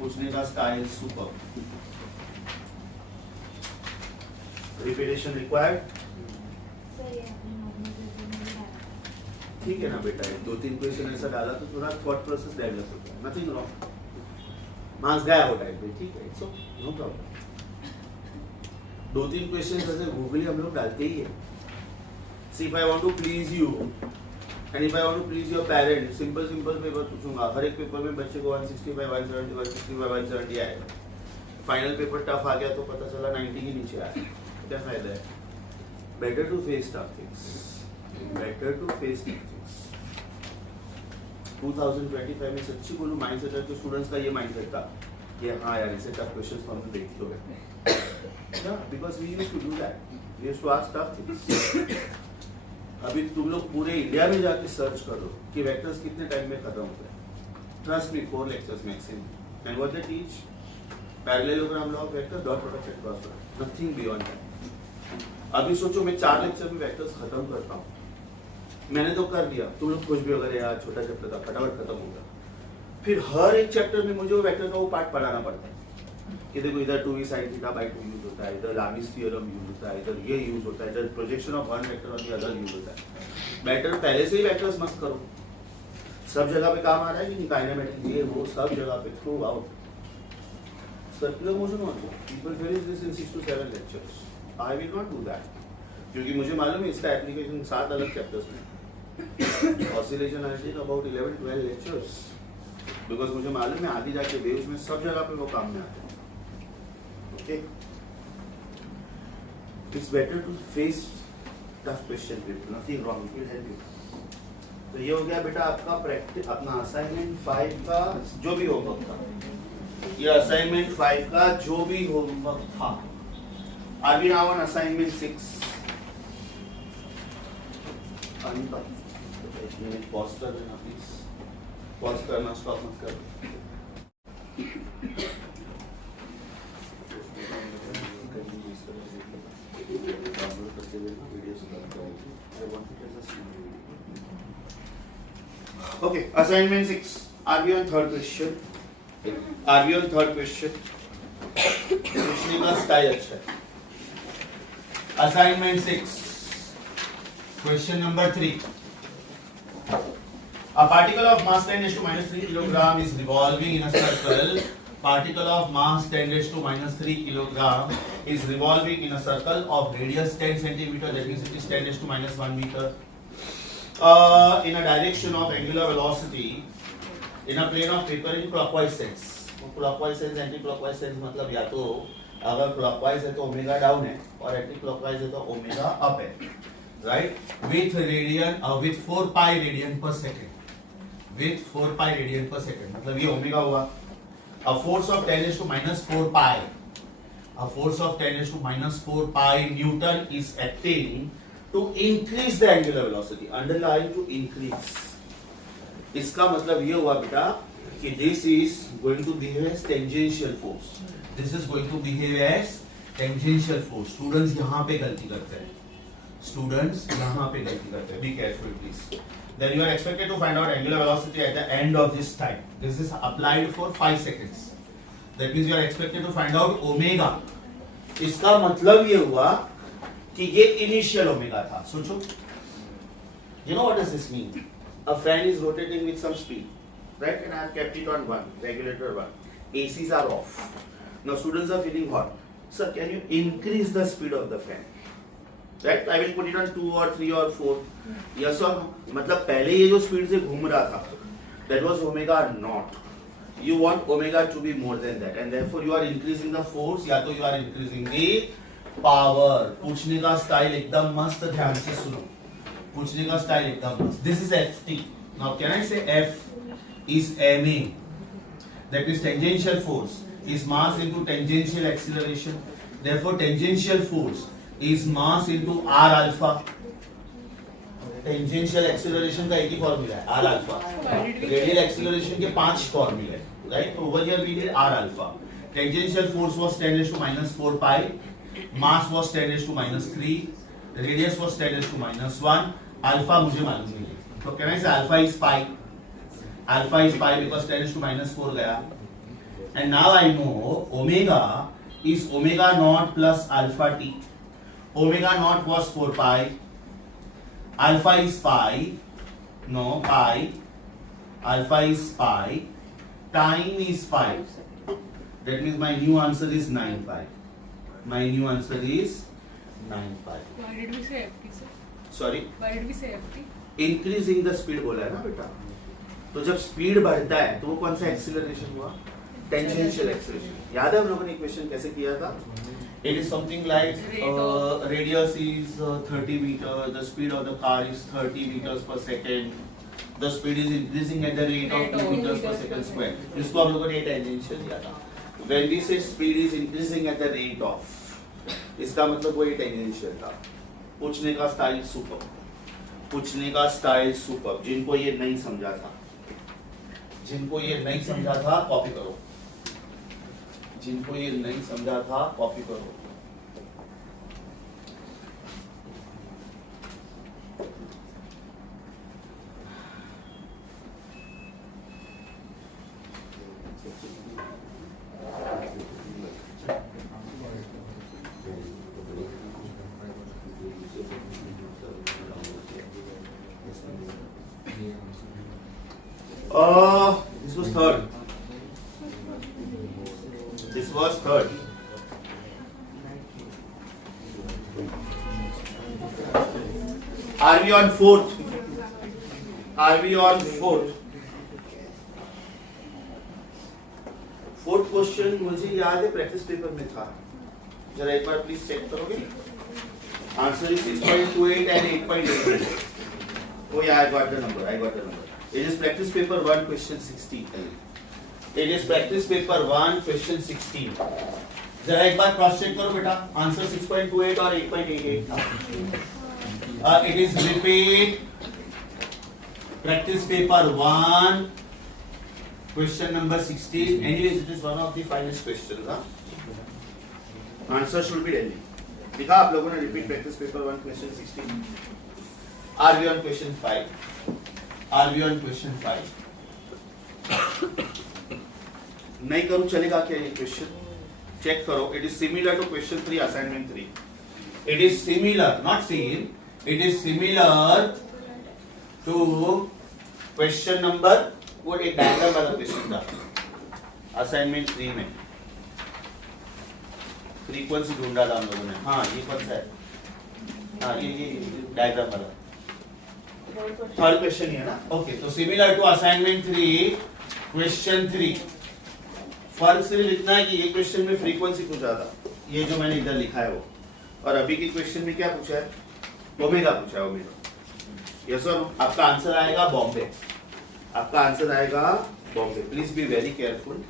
पूछने का style super. Repetition required. Sir ये आपने नॉर्मल पेपर में डाला. ठीक है ना बेटा, 2-3 क्वेश्चन ऐसा डाला तो थोड़ा थॉट प्रोसेस डेवलप होता है. Nothing wrong. मार्क्स गया वो टाइम पे, ठीक है, it's okay, no problem. 2-3 question ऐसे गूगली हम लोग डालते ही है. See if I want to please you and if I want to please your parent, simple paper पूछूंगा. हर एक पेपर में बच्चे को 165 170 165 170 आएगा. फाइनल पेपर टफ आ गया तो पता चला 90 के नीचे आया. क्या फायदा है? Better to face tough things. Better to face tough things. 2025 में सच्ची बोलूं, माइंडसेट है तो स्टूडेंट्स का ये माइंडसेट था कि हाँ यार इसे टफ क्वेश्चंस तो हमने देखी होंगे. Because we used to do that. We used to ask tough things. अभी तुम लोग पूरे इंडिया में जाके सर्च कर लो कि वेक्टर्स कितने टाइम में खत्म होते हैं. Trust me, 4 lectures maximum. And what they teach? Parallelogram law of vector, dot product and cross product, nothing beyond that. अभी सोचो मैं 4 लेक्चर में वेक्टर्स खत्म करता हूँ. मैंने तो कर दिया, तुम लोग कुछ भी अगर यार छोटा चैप्टर था फटाफट खत्म होगा. फिर हर एक चैप्टर में मुझे वो वेक्टर का वो पार्ट पढ़ाना पड़ता है कि देखो इधर 2v sin theta by 2 use होता है, इधर लामिस थ्योरम यूज होता है, इधर ये यूज होता है, इधर projection of one vector on the other use होता है. बेटर पहले से ही वेक्टर्स मत करो. सब जगह पे काम आ रहा है कि नहीं? काइनेमेटिक ये वो सब जगह पे through out. Circular motion also people finish this in 6 to 7 lectures. I will not do that, क्योंकि मुझे मालूम है इसका एप्लीकेशन 7 अलग चैप्टर्स में. Oscillation I did about 11-12 lectures, because मुझे मालूम है आगे जाके वेव्स में सब जगह पे वो काम में आते हैं. Okay, It's better to face tough question with nothing wrong. It will help you. तो ये हो गया बेटा आपका प्रैक्टिस अपना असाइनमेंट 5 का जो भी होमवर्क था. ये असाइनमेंट 5 का जो भी होमवर्क था. Are we now on assignment 6? Anita, एक मिनट पॉज कर देना प्लीज. पॉज करना स्टॉप मत करो. Okay, assignment 6. Are we on third question? Are we on third question? पूछने का स्टाइल अच्छा है. Assignment 6. Question number 3. A particle of mass 10 raised to minus 3 kilogram is revolving in a circle. Particle of mass 10 raised to minus 3 kilogram is revolving in a circle of radius 10 centimeter. That means it is 10 raised to minus 1 meter. In a direction of angular velocity in a plane of paper in clockwise sense. Clockwise sense, anti-clockwise sense मतलब या तो अगर clockwise है तो omega down है और anti-clockwise है तो ओमेगा अप है, right? With radian, with 4 pi radian per second. With 4 pi radian per second. मतलब ये ओमेगा हुआ. A force of 10 raised to minus 4 pi. A force of 10 raised to minus 4 pi Newton is acting to increase the angular velocity. Underline to increase. इसका मतलब ये हुआ बेटा कि this is going to behave as tangential force. This is going to behave as tangential force. Students यहाँ पे गलती करते हैं. Students यहाँ पे गलती करते हैं. Be careful please. Then you are expected to find out angular velocity at the end of this time. This is applied for 5 seconds. That means you are expected to find out omega. इसका मतलब ये हुआ कि ये initial omega था. सोचो. You know what does this mean? A fan is rotating with some speed, right? And I have kept it on 1, regulator 1. ACs are off. Now students are feeling hot. Sir, can you increase the speed of the fan? Right? I will put it on 2 or 3 or 4. Yes or no? मतलब पहले ये जो speed से घूम रहा था, that was omega naught. You want omega to be more than that, and therefore you are increasing the force या तो you are increasing the power. पूछने का स्टाइल एकदम मस्त, ध्यान से सुनो. पूछने का स्टाइल एकदम मस्त. This is FT. Now can I say F is ma? That is tangential force is mass into tangential acceleration. Therefore tangential force is mass into r alpha. Tangential acceleration का एक ही फॉर्मूला है, r alpha. Radial acceleration के 5 फॉर्मूले हैं, right? Over here we did r alpha. Tangential force was 10 raised to minus 4 pi. Mass was 10 raised to minus 3. Radius was 10 raised to minus 1. Alpha मुझे मालूम नहीं है, तो can I say alpha is pi. Alpha is pi because 10 raised to minus 4 गया. And now I know omega is omega naught plus alpha t. Omega naught was 4 pi. Alpha is pi. No, pi. Alpha is pi. Time is pi. That means my new answer is 9 pi. My new answer is 9 pi. Why did we say FT, sir? Sorry? Why did we say FT? Increasing the speed बोला है ना बेटा. तो जब speed बढ़ता है तो वो कौन सा एक्सीलरेशन हुआ? Tangential acceleration. याद है हम लोगों ने इक्वेशन कैसे किया था? It is something like radius is 30 meters, the speed of the car is 30 meters per second, the speed is increasing at the rate of 2 meters per second square. इसको हम लोगों ने टेंजेंशियल दिया था. When we say speed is increasing at the rate of, इसका मतलब वही tangential था. पूछने का स्टाइल सुपर. पूछने का स्टाइल सुपर. जिनको ये नहीं समझा था, जिनको ये नहीं समझा था कॉपी करो. जिनको ये नहीं समझा था कॉपी करो. This was third. This was third. Are we on fourth? Are we on fourth? Fourth question मुझे याद है प्रैक्टिस पेपर में था. जरा एक बार प्लीज चेक करोगे. Answer is 6.28 and 8.88. Oh yeah, I got the number. It is practice paper 1 question 16. It is practice paper 1 question 16. जरा एक बार क्रॉस चेक करो बेटा. आंसर 6.28 और 8.88 था. It is repeat practice paper 1 question number 16. Anyways, it is one of the finest questions. Answer should be Delhi. दिखा आप लोगों ने repeat practice paper 1 question 16. Are we on question 5? Are we on question 5? नहीं करूं चलेगा क्या ये question? Check करो. It is similar to question 3 assignment 3. It is similar, not same. It is similar to question number, वो एक diagram वाला question था असाइनमेंट 3 में. फ्रीक्वेंसी ढूंढा था हम लोगों ने. हाँ ये कौन सा है? हाँ ये डायग्राम वाला थर्ड क्वेश्चन है ना. ओके, तो सिमिलर टू असाइनमेंट 3 क्वेश्चन 3. फर्क सिर्फ इतना है कि ये क्वेश्चन में फ्रीक्वेंसी पूछा था, ये जो मैंने इधर लिखा है वो, और अभी के क्वेश्चन में क्या पूछा है? ओमेगा पूछा है. ओमेगा. यस और आपका आंसर आएगा बॉम्बे. आपका आंसर आएगा Bombay. Please be very careful.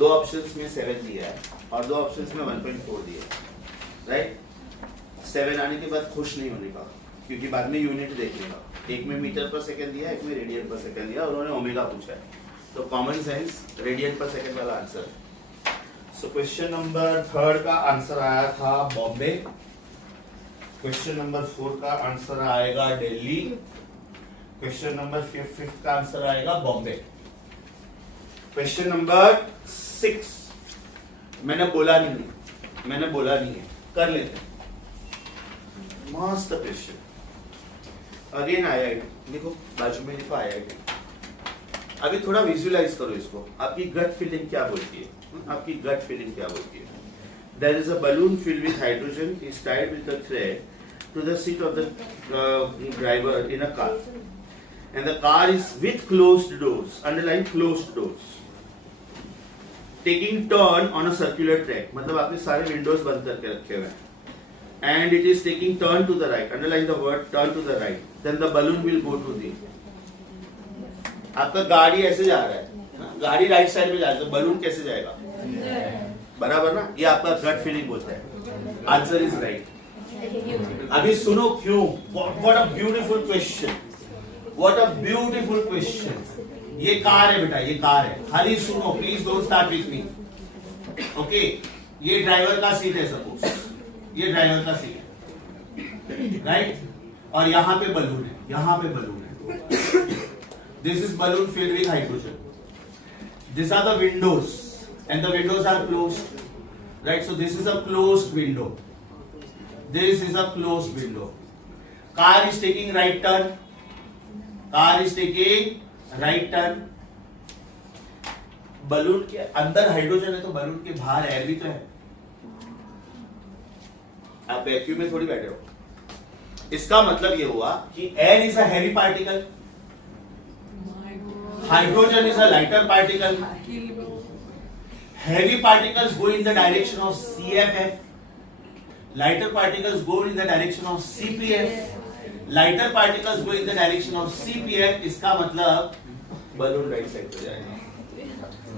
2 options में 7 दिया है और 2 ऑप्शंस में 1.4 दिया है. राइट. 7 आने के बाद खुश नहीं होने का, क्योंकि बाद में यूनिट देखने का. एक में मीटर पर सेकंड दिया, एक में रेडियन पर सेकंड दिया, और उन्होंने ओमेगा पूछा है. तो कॉमन सेंस रेडियन पर सेकंड वाला आंसर. सो क्वेश्चन नंबर 3 का आंसर आया था बॉम्बे. क्वेश्चन नंबर 4 का आंसर आएगा दिल्ली. क्वेश्चन नंबर 5 का आंसर आएगा बॉम्बे. क्वेश्चन नंबर 6 मैंने बोला नहीं है, कर लेते हैं. मस्त क्वेश्चन. Again IIT. देखो बाजू में लिखो आईआईटी. अभी थोड़ा विजुअलाइज करो इसको. आपकी गट फीलिंग क्या बोलती है? आपकी गट फीलिंग क्या बोलती है? There is a balloon filled with hydrogen is tied with a thread to the seat of the driver in a car, and the car is with closed doors, underline closed doors, taking turn on a circular track. मतलब आपने सारे Windows बंद करके रखे हुए हैं, and it is taking turn to the right, underline the word turn to the right, then the balloon will go to the. आपका गाड़ी ऐसे जा रहा है, गाड़ी राइट साइड में जा रहा है, तो बलून कैसे जाएगा? बराबर ना. ये आपका गट फीलिंग बोलता है. Answer is right. अभी सुनो क्यों. What a beautiful question. What a beautiful question. ये कार है बेटा, ये कार है. खाली सुनो please, don't start with me. Okay, ये ड्राइवर का सीट है सपोज. ये ड्राइवर का सीट है, राइट. और यहाँ पे बलून है, यहाँ पे बलून है. This is balloon filled with hydrogen. These are the windows, and the windows are closed, right? So this is a closed window. This is a closed window. Car is taking right turn. Car is taking right turn. Balloon के अंदर hydrogen है, तो balloon के बाहर air भी तो है. आप वैक्यूम में थोड़ी बैठे हो. इसका मतलब ये हुआ कि air is a heavy particle, hydrogen is a lighter particle. Heavy particles go in the direction of CFF. Lighter particles go in the direction of CPF. Lighter particles go in the direction of CPF. इसका मतलब balloon right side पे जाएगा.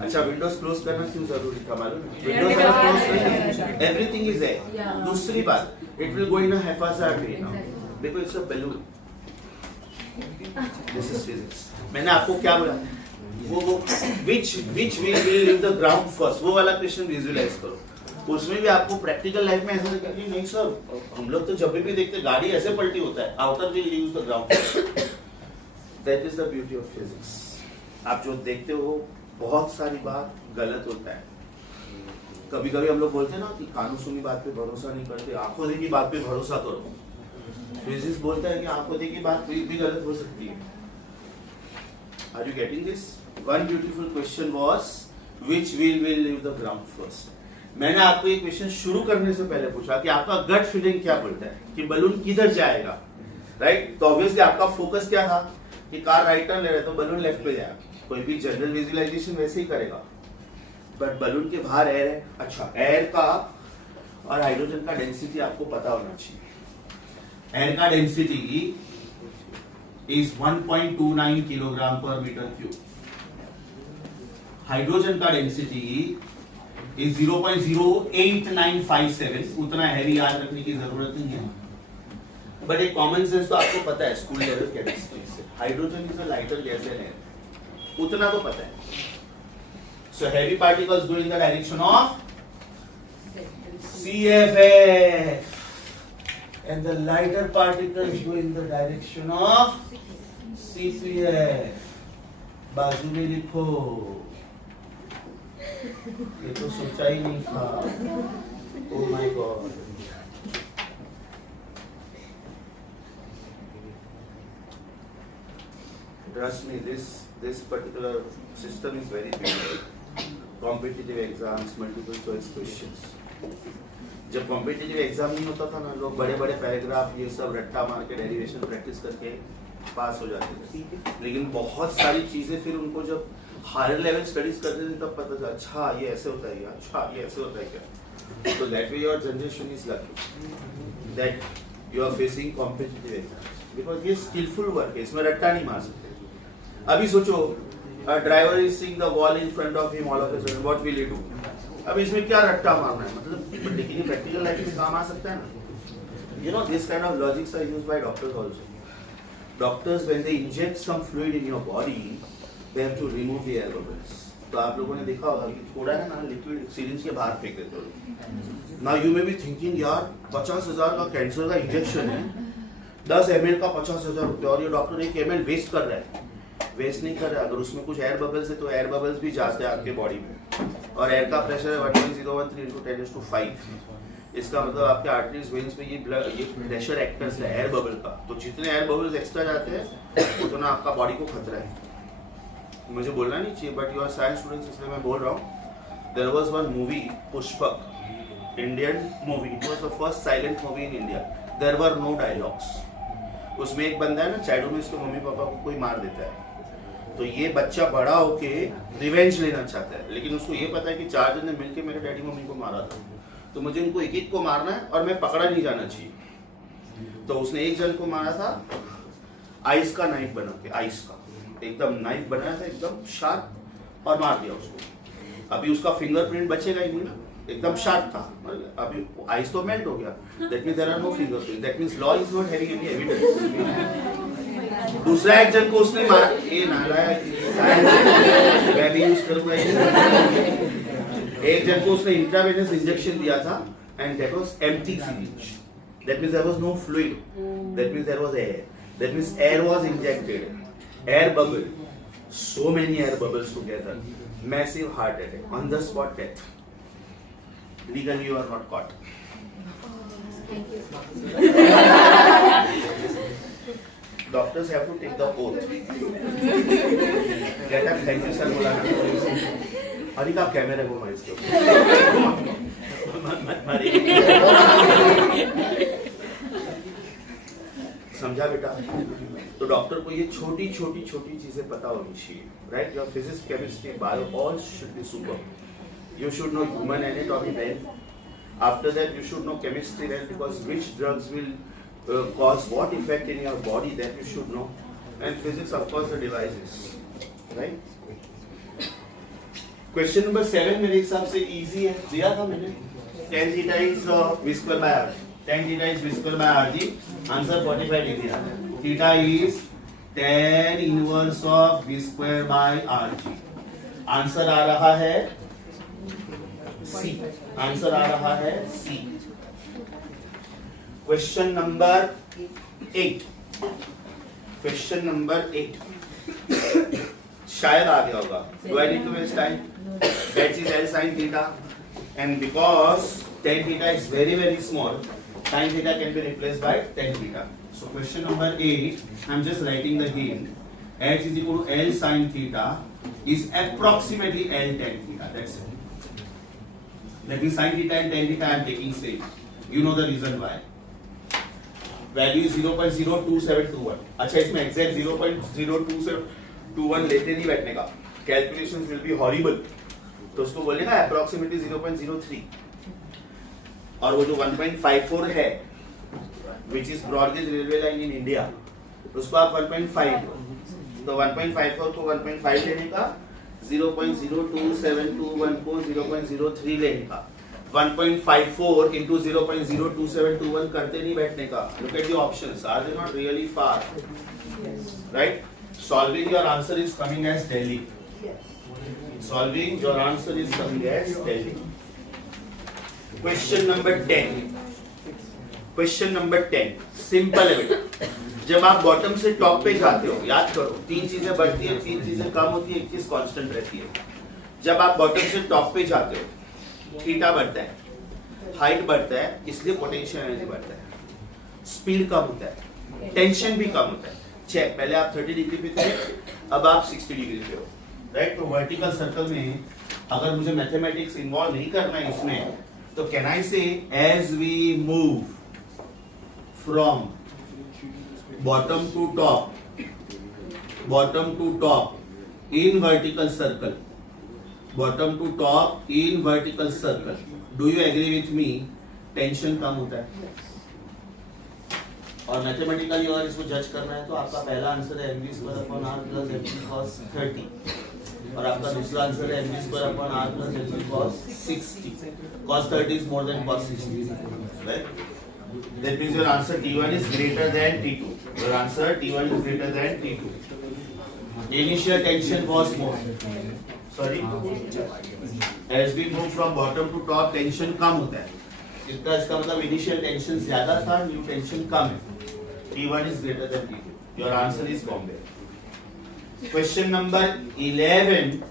अच्छा, Windows close करना क्यों जरूरी था मालूम है? Windows close, everything is there. दूसरी बात, it will go in a haphazard way now. देखो it's a balloon. This is physics. मैंने आपको क्या बोला? वो which will leave the ground first, वो वाला क्वेश्चन विजुअलाइज करो. उसमें भी आपको प्रैक्टिकल लाइफ में ऐसा लगता है नहीं सर, हम लोग तो जब भी देखते गाड़ी ऐसे पलटी होता है. Outer will leave the ground. That is the beauty of physics. आप जो देखते हो बहुत सारी बात गलत होता है. कभी कभी हम लोग बोलते हैं ना कि कानों सुनी बात पे भरोसा नहीं करते, आंखों देखी बात पे भरोसा करो. फिजिक्स बोलता है कि आंखों देखी बात भी गलत हो सकती है. Are you getting this? One beautiful question was which will leave the ground first. मैंने आपको ये क्वेश्चन शुरू करने से पहले पूछा कि आपका गट फीलिंग क्या बोलता है कि बलून किधर जाएगा, राइट? तो ऑब्वियसली आपका फोकस क्या था कि कार राइट टर्न ले रहा है तो बलून लेफ्ट पे जाएगा. कोई भी जनरल विजुअलाइजेशन वैसे ही करेगा. बट बलून के बाहर एयर है. अच्छा, एयर का और हाइड्रोजन का डेंसिटी आपको पता होना चाहिए. एयर का density is 1.29 kilogram per metre cube, hydrogen का डेंसिटी इज 0.08957, उतना हैवी याद रखने की जरूरत नहीं है, बट एक कॉमन सेंस तो आपको पता है स्कूल लेवल केमिस्ट्री से, hydrogen is a lighter gas than air, उतना तो पता है. So heavy particles go in the direction of CFF and the lighter particles go in the direction of CPF. बाजू में लिखो, ये तो सोचा ही नहीं था. Oh my God. Trust me, this particular system is very difficult. Competitive exams, multiple choice questions. जब competitive exam नहीं होता था ना, लोग बड़े बड़े पैराग्राफ ये सब रट्टा मार के डेरिवेशन प्रैक्टिस करके पास हो जाते थे, लेकिन बहुत सारी चीजें फिर उनको जब हायर लेवल स्टडीज करते थे तब पता चला, अच्छा ये ऐसे होता है, अच्छा ये ऐसे होता है क्या. तो that way your generation is lucky that you are facing competitive exams, because ये स्किलफुल वर्क है, इसमें रट्टा नहीं मार सकते. अभी सोचो, driver is seeing the wall in front of him, all of a sudden what will he do. अब इसमें क्या रट्टा मारना है, मतलब लेकिन ये प्रैक्टिकल लाइफ में काम आ सकता है ना. You know this kind of logics are used by doctors also. Doctors when they inject some fluid in your body they have to remove the air bubbles. तो आप लोगों ने देखा होगा कि थोड़ा है ना लिक्विड सिरिंज के बाहर फेंक देते हो. Now you may be thinking यार 50,000 का कैंसर का इंजेक्शन है, 10 ml का 50,000 रुपये, और ये डॉक्टर 1 ml वेस्ट कर रहा है. वेस्ट नहीं कर रहा है, अगर उसमें कुछ एयर बबल्स है तो एयर बबल्स भी जाते हैं आपके बॉडी में, और एयर का प्रेशर है 1.013 × 10⁵. इसका मतलब आपके आर्टरीज वेन्स में ये प्रेशर एक्टर्स है एयर बबल का, तो जितने एयर बबल्स एक्स्ट्रा जाते हैं उतना आपका बॉडी को खतरा है. मुझे बोलना नहीं चाहिए but you are science students, इसलिए मैं बोल रहा हूँ. There was one movie Pushpak, Indian movie, it was the first silent movie in India. There were no dialogues. उसमें एक बंदा है ना, चाइल्डहुड में उसके मम्मी पापा को कोई मार देता है, तो ये बच्चा बड़ा होके रिवेंज लेना चाहता है, लेकिन उसको ये पता है कि 4 जन ने मिलके मेरे डैडी मम्मी को मारा था, तो मुझे इनको एक एक को मारना है और मैं पकड़ा नहीं जाना चाहिए. तो उसने एक जन को मारा था आइस का नाइफ बना के, आइस का एकदम नाइफ बनाया था एकदम शार्प, और मार दिया उसको. अभी उसका फिंगरप्रिंट बचेगा ही नहीं ना, एकदम शार्प था. अभी आइस तो मेल्ट हो गया, that means there are no fingerprint, that means law is not having any evidence. दूसरा एक जन को उसने मारा, ये नालायक, मैं भी यूज करूंगा. एक जन को उसने इंट्रावेनस इंजेक्शन दिया था and that was empty syringe, that means there was no fluid, that means there was air, that means air was injected, air bubble, so many air bubbles together, massive heart attack, on the spot death. Legally you are not caught. Thank you. Doctors have to take the oath. Get up, thank you sir बोला. अरे का camera को मार इसको. समझा बेटा? तो doctor को ये छोटी छोटी छोटी चीजें पता होनी चाहिए, right? Your physics, chemistry, bio, all should be super. You should know human anatomy well. After that, you should know chemistry well, because which drugs will cause what effect in your body, that you should know. And physics, of course, the devices, right? Question number 7 मेरे हिसाब से easy है, दिया था मैंने. Tan theta is v square by r. Tan theta is v square by r. जी, answer 45 degree आता है. Theta is tan inverse of v square by r. जी, आंसर आ रहा है C. आंसर आ रहा है C. Question number 8. Question number 8 शायद आ गया होगा. Do I need to waste time? That is L sin theta, and because tan theta is very very small, sin theta can be replaced by tan theta. So question number 8, I'm just writing the hint. H is equal to L sin theta is approximately L tan theta. That's it. That means sin theta and tan theta I am taking same. You know the reason why. Value is 0.02721. अच्छा, इसमें exact 0.02721 लेते नहीं बैठने का. Calculations will be horrible. तो उसको बोलेगा approximately 0.03. और वो जो 1.54 है which is broad gauge railway line in India, उसको आप 1.5 तो 1.54 को 1.5 लेने का, 0.0271 को 0.03 लेने का, 1.54 into 0.02721 करते नहीं बैठने का. Look at the options. Are they not really far? Right? Solving your answer is coming as Delhi. Solving your answer is coming as Delhi. Question number 10. Question number 10. Simple है बेटा. जब आप बॉटम से top पे जाते हो, याद करो, 3 चीजें बढ़ती है, 3 चीजें कम होती है, 1 चीज कांस्टेंट रहती है. जब आप बॉटम से टॉप पे जाते हो, थीटा बढ़ता है, हाइट बढ़ता है, इसलिए पोटेंशियल एनर्जी बढ़ता है, स्पीड कम होता है, टेंशन भी कम होता है. चेक, पहले आप 30 डिग्री पे थे, अब आप 60 डिग्री पे हो, राइट? तो वर्टिकल सर्कल में अगर मुझे मैथमेटिक्स इन्वॉल्व नहीं करना है इसमें, तो can I say as we move from bottom to top in vertical circle, bottom to top in vertical circle, do you agree with me? Tension कम होता है. और मैथमेटिकली अगर इसको जज करना है तो आपका पहला आंसर है mv square upon r plus mv cos 30 और आपका दूसरा आंसर है mv square upon r plus mv cos 60. cos 30 is more than cos 60, right? That means your answer T1 is greater than T2. Your answer T1 is greater than T2. Initial tension was more. Sorry. As we move from bottom to top, tension कम होता है. इसका मतलब initial tension ज्यादा था, new tension कम है. T1 is greater than T2. Your answer is Bombay. Question number 11.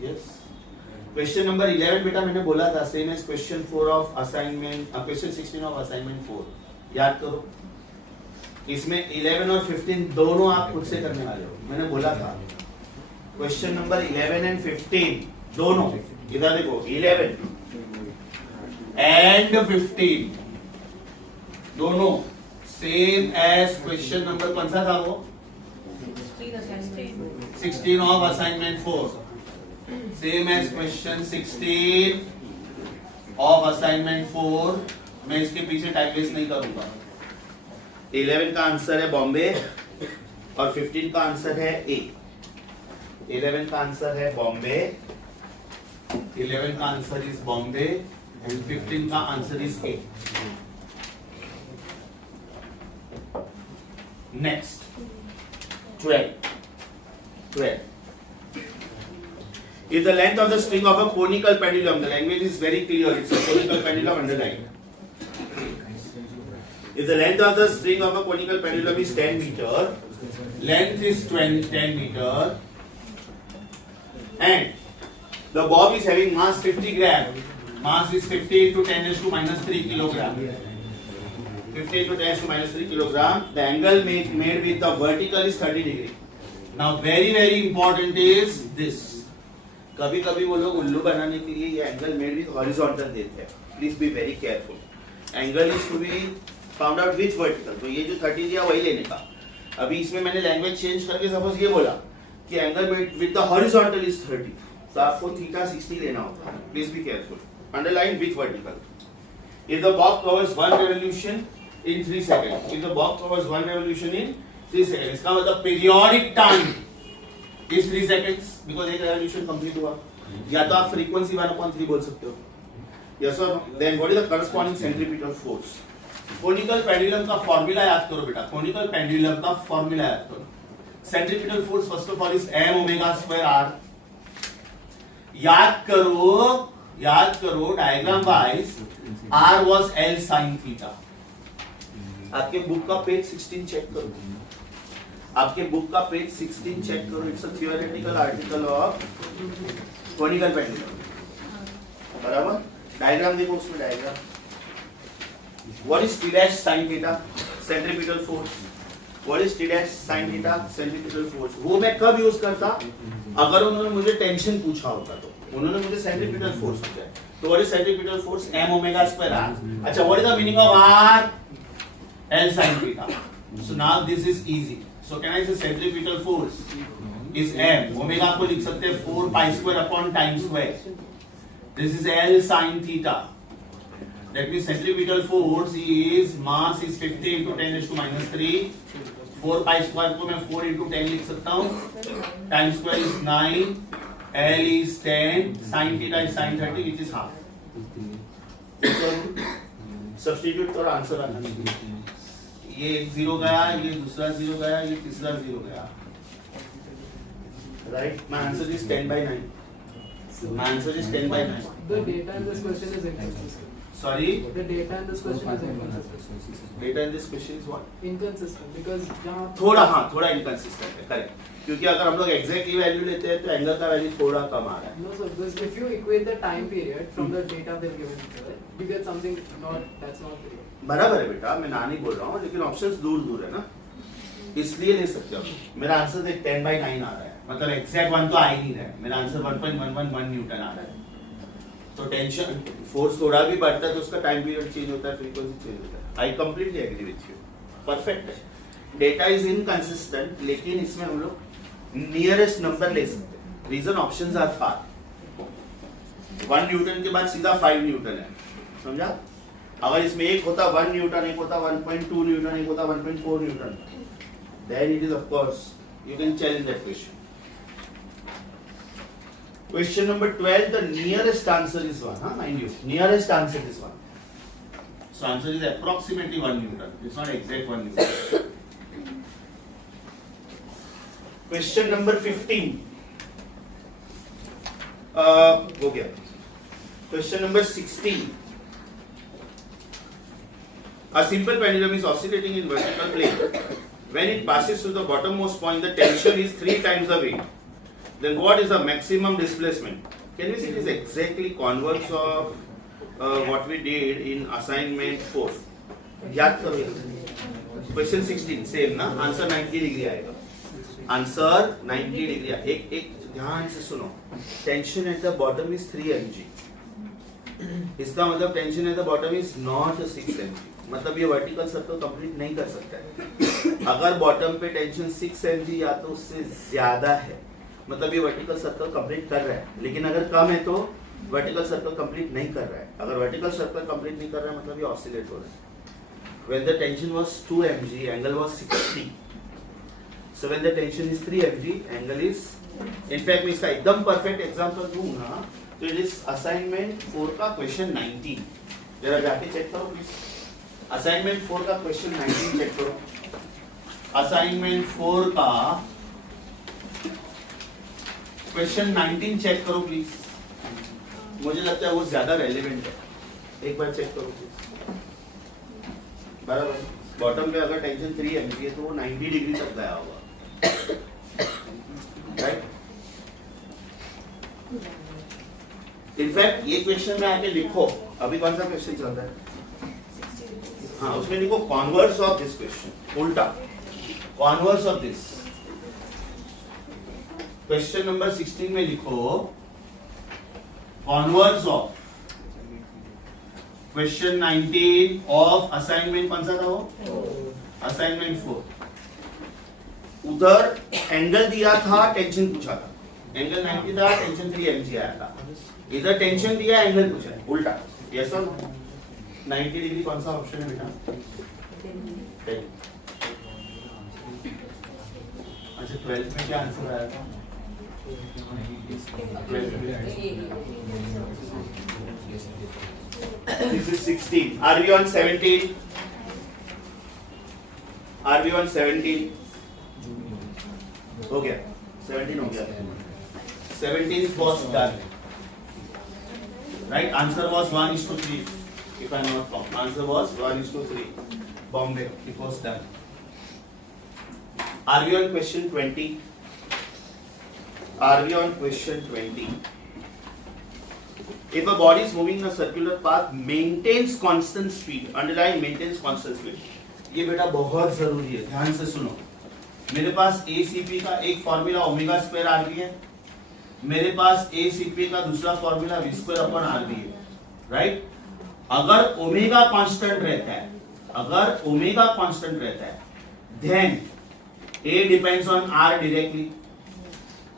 Yes. Question number 11 बेटा मैंने बोला था same as question 4 of assignment, question 16 of assignment 4. याद करो. इसमें 11 और 15 दोनों आप खुद से करने वाले हो. मैंने बोला था क्वेश्चन नंबर 11 एंड 15 दोनों, इधर देखो, 11 एंड 15 दोनों सेम एज क्वेश्चन नंबर कौन सा था वो? 16 of assignment 4. Same as question 16 of assignment 4. मैं इसके पीछे टाइम वेस्ट नहीं करूंगा. 11 का आंसर है बॉम्बे और 15 का आंसर है ए. 11 का आंसर है बॉम्बे, 11 का आंसर इज बॉम्बे एंड 15 का answer is a. Next 12. If the length of the string of a conical pendulum, the language is very clear, it's a conical pendulum underlined. If the length of the string of a conical pendulum is 10 meter, length is 10 meter, and the bob is having mass 50 gram, mass is 50 into 10 raised to minus 3 kilogram. 50 into 10 raised to minus 3 kilogram. The angle made with the vertical is 30 degree. Now very important is this. कभी कभी वो लोग उल्लू बनाने के लिए ये angle made with horizontal देते हैं. Please be very careful. Angle is to be found out which vertical. तो ये जो 30 दिया वही लेने का. अभी इसमें मैंने लैंग्वेज चेंज करके सपोज ये बोला कि angle made with the horizontal is 30, तो आपको थीटा 60 लेना होगा. Please be careful. Underline which vertical. If the Bob covers 1 revolution in 3 seconds, if the bob covers 1 revolution in 3 seconds, इसका मतलब periodic time is 3 seconds because एक revolution complete हुआ. या तो आप frequency 1/3 बोल सकते हो. Yes or no? Then what is the corresponding centripetal force? Conical pendulum का फॉर्मूला याद करो बेटा. कोनिकल पेंडुलम का फॉर्मूला याद करो. Centripetal force first of all is m omega square r. याद करो diagram wise r was L sin theta. आपके बुक का पेज 16 चेक करो. आपके बुक का पेज 16 चेक करो. It's a theoretical article of conical pendulum. बराबर. डायग्राम देखो उसमें diagram. What is T dash sin theta? Centripetal force. What is T dash sin theta? Centripetal force. वो मैं कब यूज करता? अगर उन्होंने मुझे टेंशन पूछा होता तो. उन्होंने मुझे सेंट्रीपिटल फोर्स पूछा है. तो what is centripetal force? m omega square r. अच्छा, what is the meaning of r? L sin theta. So now this is easy. So can I say centripetal force is m. Omega को लिख सकते हैं 4 pi square upon time square. This is L sin theta. That means centripetal force is mass is 50 into 10 raised to minus 3. 4 pi square को मैं 4 into 10 लिख सकता हूँ. Time square is 9. L is 10. Sin theta is sin 30, which is half. Substitute और answer आना चाहिए. ये एक 0 गया, ये दूसरा 0 गया, ये तीसरा 0 गया. Right? My answer is 10 by 9. My answer is 10 by 9. The data in this question is inconsistent. Sorry? The data in this question is inconsistent. Data in this question is what? Inconsistent because जहाँ थोड़ा inconsistent है, correct. क्योंकि अगर हम लोग exactly value लेते हैं तो एंगल का वैल्यू थोड़ा कम आ रहा है. No, so this, if you equate the time period from the data they've given you, you get something that's not real. बराबर है बेटा, मैं ना नहीं बोल रहा हूँ, लेकिन ऑप्शंस दूर है ना, इसलिए ले सकते हो. मेरा आंसर देख 10 by 9 आ रहा है, मतलब एग्जैक्ट 1 तो आ ही नहीं रहा है. मेरा आंसर 1.111 न्यूटन आ रहा है. तो टेंशन फोर्स थोड़ा भी बढ़ता है तो उसका टाइम पीरियड चेंज होता है, फ्रीक्वेंसी चेंज होता है. I completely agree with you, perfect है. डेटा इज इनकंसिस्टेंट, लेकिन इसमें हम लोग नियरेस्ट नंबर ले सकते हैं. Reason options are far. 1 newton के बाद सीधा 5 न्यूटन है, समझा? अगर इसमें एक होता 1 न्यूटन, एक होता 1.2 न्यूटन, एक होता 1.4 Newton, then it is of course you can challenge that question. Question number 12, the nearest answer is 1, mind you, nearest answer is 1. So answer is approximately 1 Newton. It's not exact 1 Newton. Question number 15. हो गया. Question number 16. A simple pendulum is oscillating in vertical plane. When it passes through the bottommost point, the tension is 3 times the weight. Then what is the maximum displacement? Can we see this exactly converse of what we did in assignment 4? याद करो. Question 16 same ना, answer 90 degree आएगा. Answer 90 degree. एक ध्यान से सुनो. Tension at the bottom is 3 mg. इसका मतलब tension at the bottom is not 6 mg. मतलब ये वर्टिकल सर्कल कंप्लीट नहीं कर सकता है. अगर बॉटम पे टेंशन 6 mg या तो उससे ज्यादा है, मतलब ये वर्टिकल सर्कल कंप्लीट कर रहा है. लेकिन अगर कम है तो वर्टिकल सर्कल कंप्लीट नहीं कर रहा है. अगर वर्टिकल सर्कल कंप्लीट नहीं कर रहा है मतलब ये ऑसिलेट हो रहा है. When the tension was 2 mg, angle was 60. So when the tension is 3 mg, angle is, in fact मैं इसका एकदम परफेक्ट एग्जांपल दूं ना, तो इट इज असाइनमेंट 4 का क्वेश्चन 19. जरा जाके चेक करो प्लीज. असाइनमेंट 4 का क्वेश्चन 19 चेक करो. असाइनमेंट 4 का क्वेश्चन 19 चेक करो प्लीज. मुझे लगता है वो ज्यादा रेलेवेंट है. एक बार चेक करो प्लीज. बराबर. बॉटम पे अगर टेंशन 3 mg है तो वो 90 डिग्री तक गया होगा, राइट? इनफैक्ट ये क्वेश्चन में आके लिखो. अभी कौन सा क्वेश्चन चल रहा है? हाँ, उसमें लिखो कॉन्वर्स ऑफ दिस क्वेश्चन. उल्टा converse of this. Question number 16 में लिखो converse of question 19 of assignment. कौन सा था वो? असाइनमेंट 4. उधर एंगल दिया था, टेंशन पूछा था. एंगल 90 था, टेंशन 3 mg आया था. इधर टेंशन दिया, एंगल पूछा है. उल्टा. यस और नो? 90 डिग्री कौन सा ऑप्शन है बेटा? 10. अच्छा, 12th में क्या आंसर आया था? 12th में this is 16. Are we on 17? Are we on 17? हो गया. 17 हो गया. 17 was done. Right? Answer was 1:3. If I am not wrong, answer was 1:3. Bombay. It was done. Are we on question 20? Are we on question 20? If a body is moving in a circular path, maintains constant speed. Underline maintains constant speed. ये बेटा बहुत जरूरी है, ध्यान से सुनो. मेरे पास ACP का एक फॉर्मूला ओमेगा स्क्वायर RB है. मेरे पास ACP का दूसरा formula V square upon RB है, राइट? अगर ओमेगा कांस्टेंट रहता है, अगर ओमेगा कांस्टेंट रहता है, then A depends on R directly.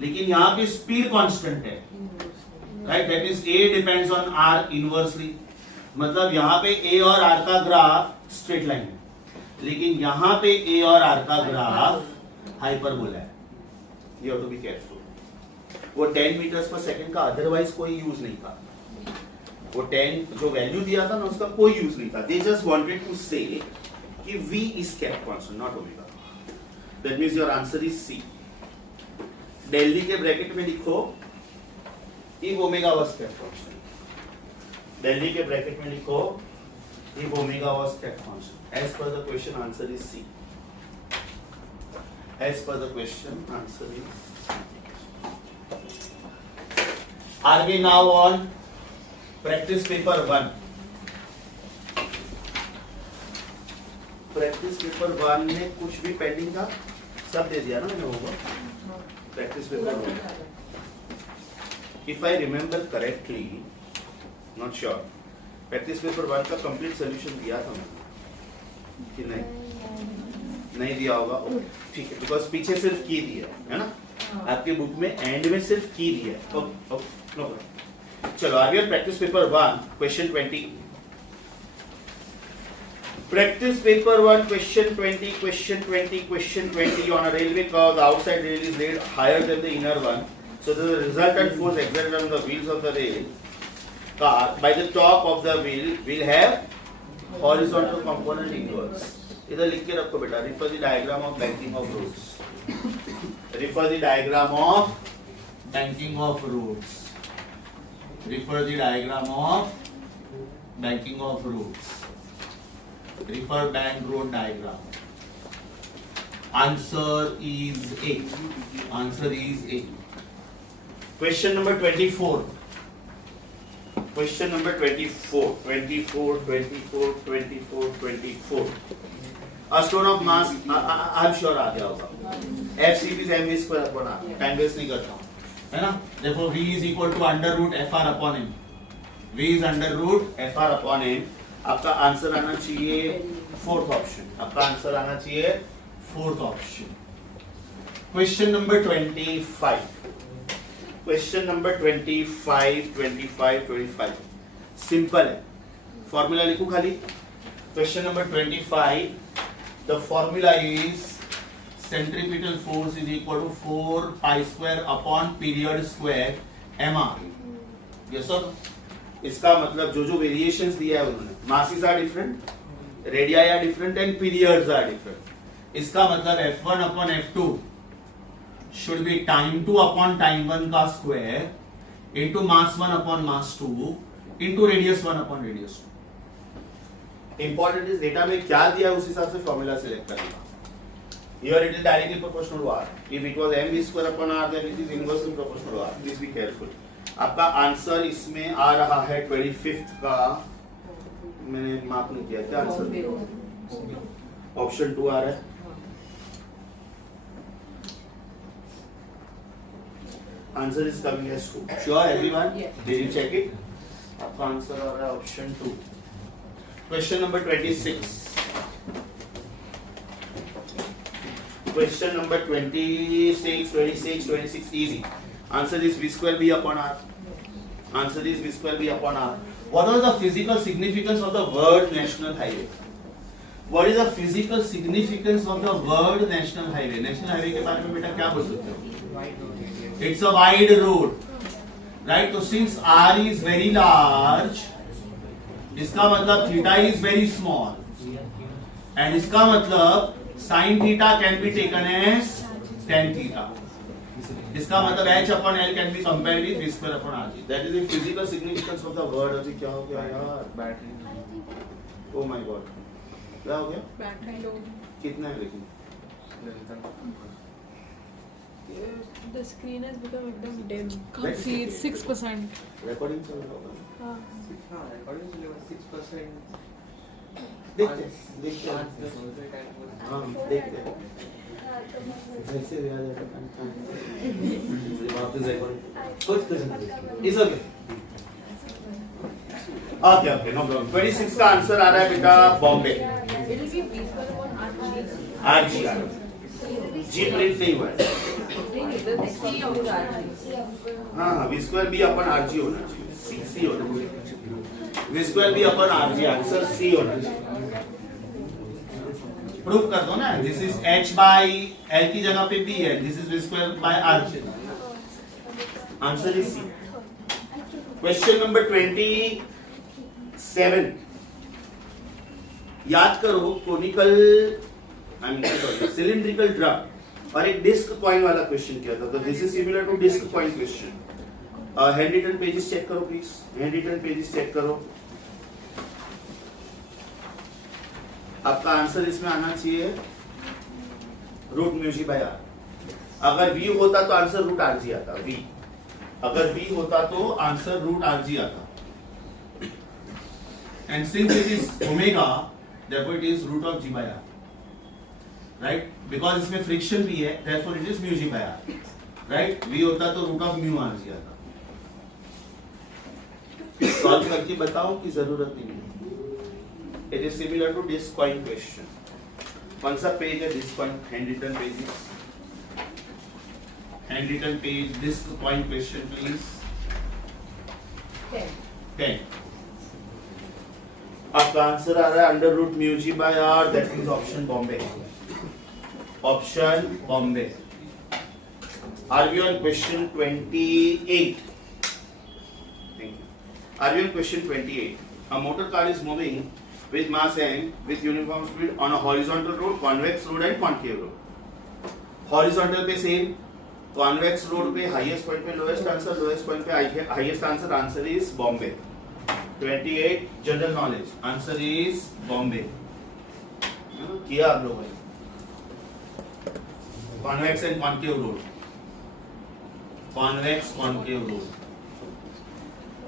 लेकिन यहाँ पे स्पीड कांस्टेंट है, right? That means A depends on R inversely. मतलब यहाँ पे ए और आर का ग्राफ स्ट्रेट लाइन है, लेकिन यहाँ पे ए और आर का ग्राफ हाइपरबोला है. You have to be careful. वो 10 मीटर्स पर सेकंड का अदरवाइज कोई यूज नहीं था. वो 10 जो वैल्यू दिया था ना उसका कोई यूज नहीं था. दे जस्ट वांटेड टू से कि v is kept constant not omega. That means your answer is C. Delhi के ब्रैकेट में लिखो if omega was kept constant. Delhi के ब्रैकेट में लिखो if omega was kept constant. As per the question, answer is C. As per the question, answer is C. Are we now on practice paper 1? Practice paper 1 में कुछ भी pending था, सब दे दिया ना मैंने होगा. Practice paper 1 if I remember correctly, not sure, practice paper 1 का कंप्लीट सॉल्यूशन दिया था मैंने कि नहीं दिया होगा. ठीक है, बिकॉज पीछे सिर्फ की दिया है ना, आपके बुक में एंड में सिर्फ की दिया है. No problem. चलो आगे practice paper 1 question 20. Practice paper 1 question 20 question 20 on a railway car. The outside rail is laid higher than the inner one, so the resultant force exerted on the wheels of the rail car by the top of the wheel will have horizontal component inwards. इधर लिख के रखो बेटा. Refer the diagram of banking of roads. Refer the diagram of banking of roads. Refer the diagram of banking of roads. Refer bank road diagram. Answer is A. Answer is A. Question number 24. Question number 24. 24. A stone of mass, I'm sure आ गया होगा. FCB is mv square upon r. Time waste नहीं करता हूँ, है ना? Therefore V is equal to under root fr upon m. V is under root fr upon m. आपका answer आना चाहिए फोर्थ ऑप्शन. आपका आंसर आना चाहिए fourth option. Question number 25. Question number 25. Simple है, फॉर्मूला लिखूं खाली. Question number 25. The formula is centripetal force is equal to 4 pi square upon period square mr. Yes sir. इसका मतलब जो जो वेरिएशंस दिया है उन्होंने, masses are different, radii are different and periods are different. इसका मतलब f1 upon f2 should be time 2 upon time 1 का square into mass 1 upon mass 2 into radius 1 upon radius 2. Important is data में क्या दिया है उस हिसाब से फॉर्मूला सिलेक्ट करना. Here it is directly proportional to r. If it was mv square upon r, then it is inversely proportional to r. Please be careful. आपका answer इसमें आ रहा है 25th का, मैंने मार्क नहीं किया. क्या आंसर? ऑप्शन 2 आ रहा है. Answer is coming as 2. Sure everyone? Did you check it? आपका आंसर आ रहा है option 2. Question number 26. Question number 26 easy. Answer is v square b upon r. Answer is v square b upon r. What was the physical significance of the word national highway? What is the physical significance of the word national highway? National highway के बारे में बेटा क्या बोल सकते हो? It's a wide road, right? So since r is very large, इसका मतलब theta is very small, and इसका मतलब sin theta can be taken as tan theta. इसका मतलब h upon l can be compared with v square upon r. That is the physical significance of the word. अजी क्या हो गया यार? Battery. Oh my god. क्या हो गया? Battery low. कितना है लेकिन? The screen has become एकदम dim. Let's Can't see. see. It's 6%. Recording चल रहा होगा. हाँ. According to 6%. देखते हाँ देखते वैसे वापस is okay. Okay no problem. 26 का आंसर आ रहा है बेटा बॉम्बे. आरजीआर. जी प्रिंट नहीं हुआ है. हाँ v square b upon RG होना चाहिए. सी होना चाहिए. v square b upon rg, answer c होना चाहिए। प्रूफ कर दो ना, this is h by l की जगह पे b है, this is v square by rg, answer is c। Question number 27, याद करो कोनिकल सिलिंड्रिकल ड्रम और एक डिस्क कॉइन वाला क्वेश्चन किया था, तो this is similar to disc coin question. Hand written pages check करो please, hand written pages check करो। आपका आंसर इसमें आना चाहिए रूट म्यू बाय आर। अगर v होता तो आंसर रूट आर जी आता, v अगर v होता तो आंसर रूट आर जी आता, and since it is omega therefore it is root of g by r, right? because इसमें फ्रिक्शन भी है, therefore it is mu g by r, right? v होता तो root of mu r g आता। Solve करके बताओ कि जरूरत नहीं है। It is similar to disc coin question। कौन सा पेज है disc coin? Hand written pages, hand written page disc coin question please। 10। आपका आंसर आ रहा है under root mu g by r, that means option Bombay, option Bombay. Are we on question 28? Thank you. Are we on question 28? A motor car is moving with mass m with uniform speed on a horizontal road, convex road and concave road। horizontal पे same, convex road पे highest point पे lowest answer, lowest point पे highest answer, answer is Bombay. 28 general knowledge, answer is Bombay. किया आप लोगों ने, convex and concave road, convex concave road.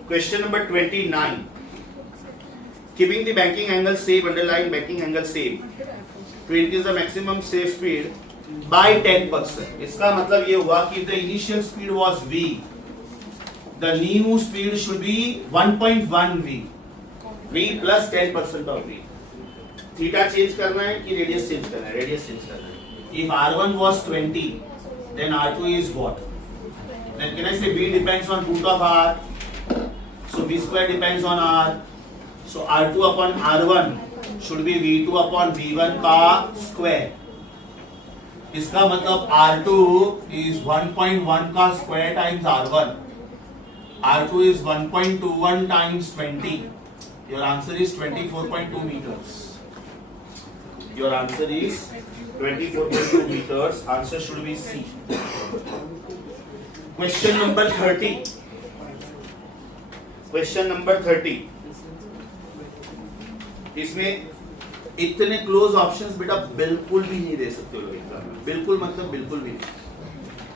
Question number 29, keeping the banking angle same, underlying banking angle same, to increase the maximum safe speed by 10%। इसका मतलब ये हुआ कि the initial speed was v, the new speed should be 1.1 v, v plus 10% of v। Theta change करना है कि radius change करना है? रेडियस चेंज करना है। if r1 was 20 then r2 is what? then can I say v depends on root of r, so v square depends on r, so r2 upon r1 should be v2 upon v1 का square. इसका मतलब r2 is 1.1 का square times r1, r2 is 1.21 times 20, your answer is 24.2 meters, your answer is 24.2 meters, answer should be C। question number 30, question number 30, इसमें इतने close options बेटा बिल्कुल भी नहीं दे सकते हो लोग एग्जाम में, बिल्कुल मतलब बिल्कुल भी नहीं,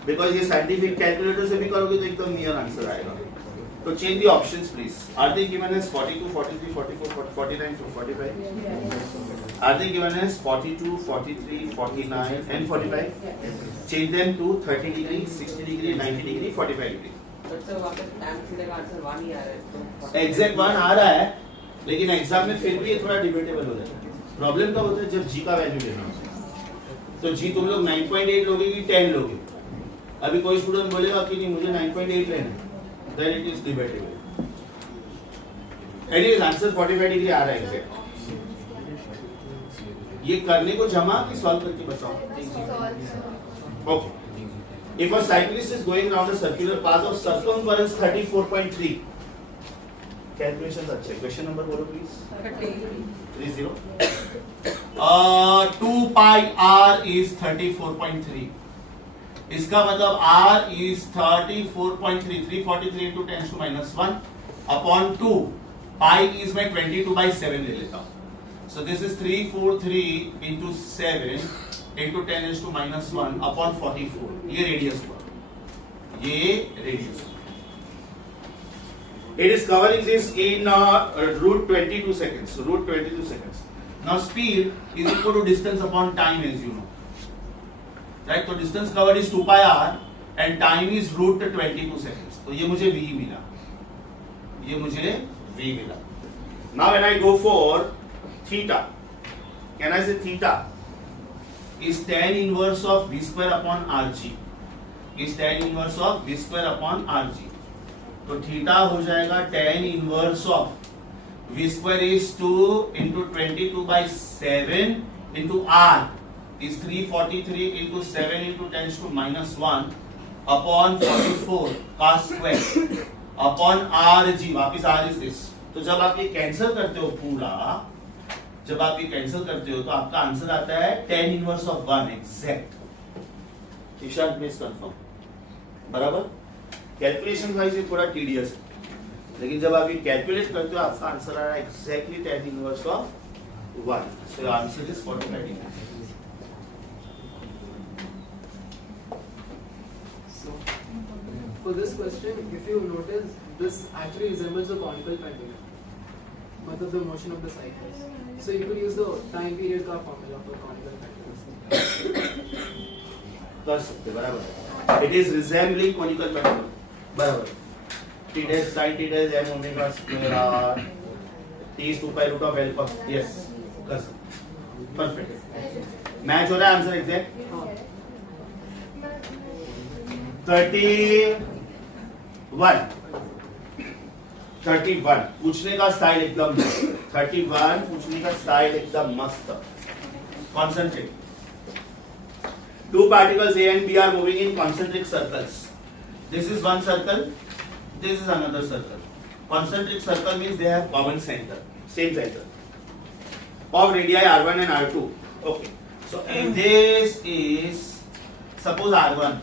बिकॉज ये साइंटिफिक कैलकुलेटर से भी करोगे तो एकदम नियर आंसर आएगा। तो change the options please. Are they given as 42, 43, 44, 49, 45? Are they given as 42, 43, 49 and 45? Change them to 30 degree, 60 degree, 90 degree, 45 degree. Exact 1 आ रहा है, लेकिन एग्जाम में फिर भी ये थोड़ा डिबेटेबल हो जाता है। प्रॉब्लम कब होता है? जब जी का वैल्यू लेना होता है। तो जी तुम लोग 9.8 लोगे कि 10 लोगे? अभी कोई स्टूडेंट बोलेगा कि नहीं मुझे 9.8 लेना है, then it is debatable. Anyways answer 45 degree आ रहा है एग्जैक्ट। ये करने को जमा कि सॉल्व करके बताओ? Okay. If a cyclist is going around a circular path of circumference 34.3, calculation अच्छा है। क्वेश्चन नंबर बोलो प्लीज। 30। 2 pi r is 34.3। इसका मतलब r is 34.3, 343 into 10 to minus 1 upon 2, pi is मैं 22/7 ले लेता हूँ। So this is 343 into 7 into 10 to minus 1 upon 44। ये रेडियस हुआ, ये रेडियस हुआ। It is covering this in root 22 seconds. So root 22 seconds. Now speed is equal to distance upon time, as you know. Right? So distance covered is 2 pi r and time is root 22 seconds. तो ये मुझे v मिला, ये मुझे v मिला। Now when I go for theta, can I say theta is tan inverse of v square upon rg? Is tan inverse of v square upon rg? तो theta हो जाएगा tan inverse of V square is 2 into 22 by 7 into R is 343 into 7 into 10 to minus 1 upon 44 का square upon RG, वापिस R is this. तो जब आप ये cancel करते हो पूरा, जब आप ये कैंसिल करते हो तो आपका आंसर आता है tan inverse of 1 exact. Ishan please confirm. बराबर. कैलकुलेशन वाइज ये थोड़ा टीडियस है, लेकिन जब आप ये कैलकुलेट करते हो आपका आंसर आ रहा है exactly tan inverse of 1. So answer is 45 degree. So, for this question, if you notice, this actually resembles a conical pendulum. मतलब the motion of the cycles. So you could use the time period का formula for conical pendulum. कर सकते बराबर. It is resembling conical pendulum. बराबर. t dash sin t dash m omega square r t is 2 pi root of l cos. Yes कर सकते. Perfect. Match हो रहा है आंसर एग्जैक्ट. 31 पूछने का स्टाइल एकदम 31 पूछने का स्टाइल एकदम मस्त. Concentric. Two particles A and B are moving in concentric circles. This is one circle. This is another circle. Concentric circle means they have common center, same center. Of radii R1 and R2. Okay. So if this is suppose R1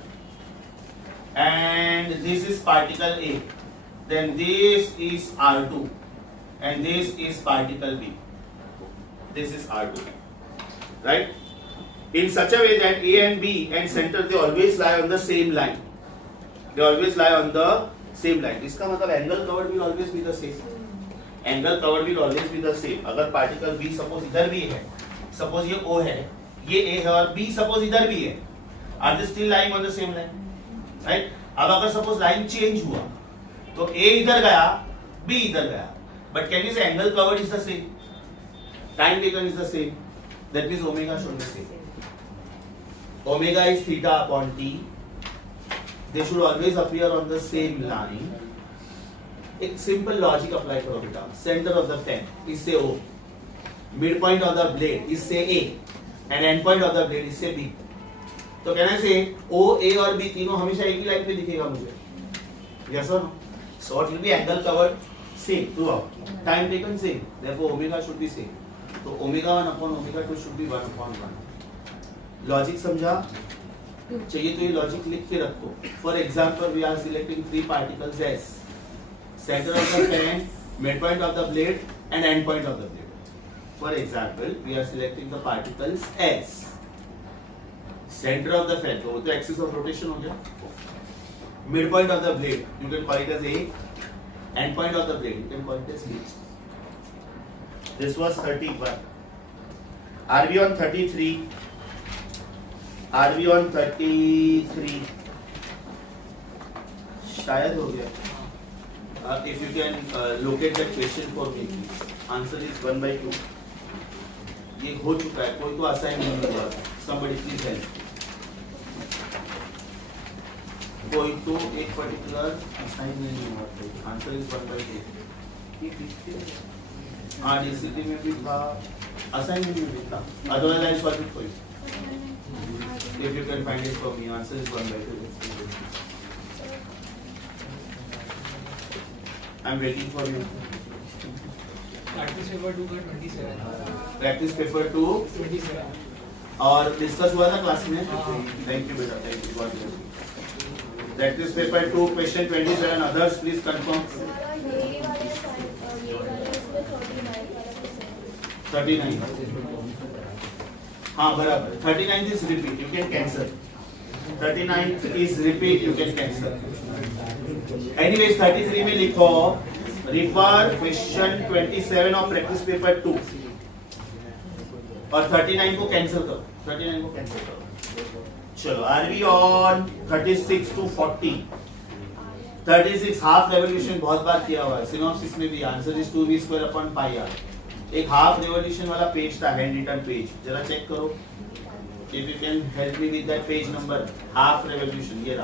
and this is particle A, then this is R2 and this is particle B. This is R2. Right? In such a way that A and B and center they always lie on the same line. They always lie on the same line. इसका मतलब angle covered will always be the same. Angle covered will always be the same. अगर particle B suppose इधर भी है, suppose ये O है, ये A है और B suppose इधर भी है, are they still lying on the same line? Right? अब अगर suppose line change हुआ, तो A इधर गया, B इधर गया, but can you say angle covered is the same? Time taken is the same. That means omega should be same. Omega is theta upon t. They should always appear on the same line. एक simple logic apply करो बेटा. Center of the fan is say O. Midpoint of the blade is say A. And end point of the blade is say B. तो can I say O, A और B तीनों हमेशा एक ही line पे दिखेगा मुझे? Yes or no? So it will be angle covered same throughout. Time taken same. Therefore omega should be same. तो omega 1 upon omega 2 should be 1 upon 1. Logic समझा? चाहिए तो ये लॉजिक लिख के रखो. For example we are selecting 3 particles S. Centre of the fan, mid point of the blade and end point of the blade. For example we are selecting the particles S. Centre of the fan, तो axis of rotation हो गया. Mid point of the blade you can call it as A. End point of the blade you can call it as B. This was 31. Are we on 33? Are we on 33? शायद हो गया. If you can locate that question for me, answer is 1/2. ये हो चुका है. कोई तो assignment नहीं हुआ. Somebody please help. कोई तो एक पर्टिकुलर असाइनमेंट नहीं हुआ. Answer is 1/2. हाँ DCT में भी था, असाइनमेंट में भी था. Otherwise I solve it for you. If you can find it for me, answer is 1/2. I'm waiting for you. Practice paper 2 का 27. Practice paper 2 27. और डिस्कस हुआ था क्लास में. Thank you बेटा, thank you. God bless you. Practice paper 2 question 27. Others please confirm. ये वाले इसमें 39 39. हाँ बराबर. 39 is repeat. You can cancel. 39 is repeat. You can cancel. Anyways 33 में लिखो. Refer question 27 of practice paper 2. और 39 को कैंसिल करो. 39 को कैंसिल करो. चलो. Are we on 36 to 40? 36 half revolution बहुत बार किया हुआ है. सिनॉप्सिस में भी answer is 2v square upon pi r. एक हाफ रेवोल्यूशन वाला पेज था, हैंड रिटन पेज. जरा चेक करो. If you can help me with that page number. Half revolution ये रहा.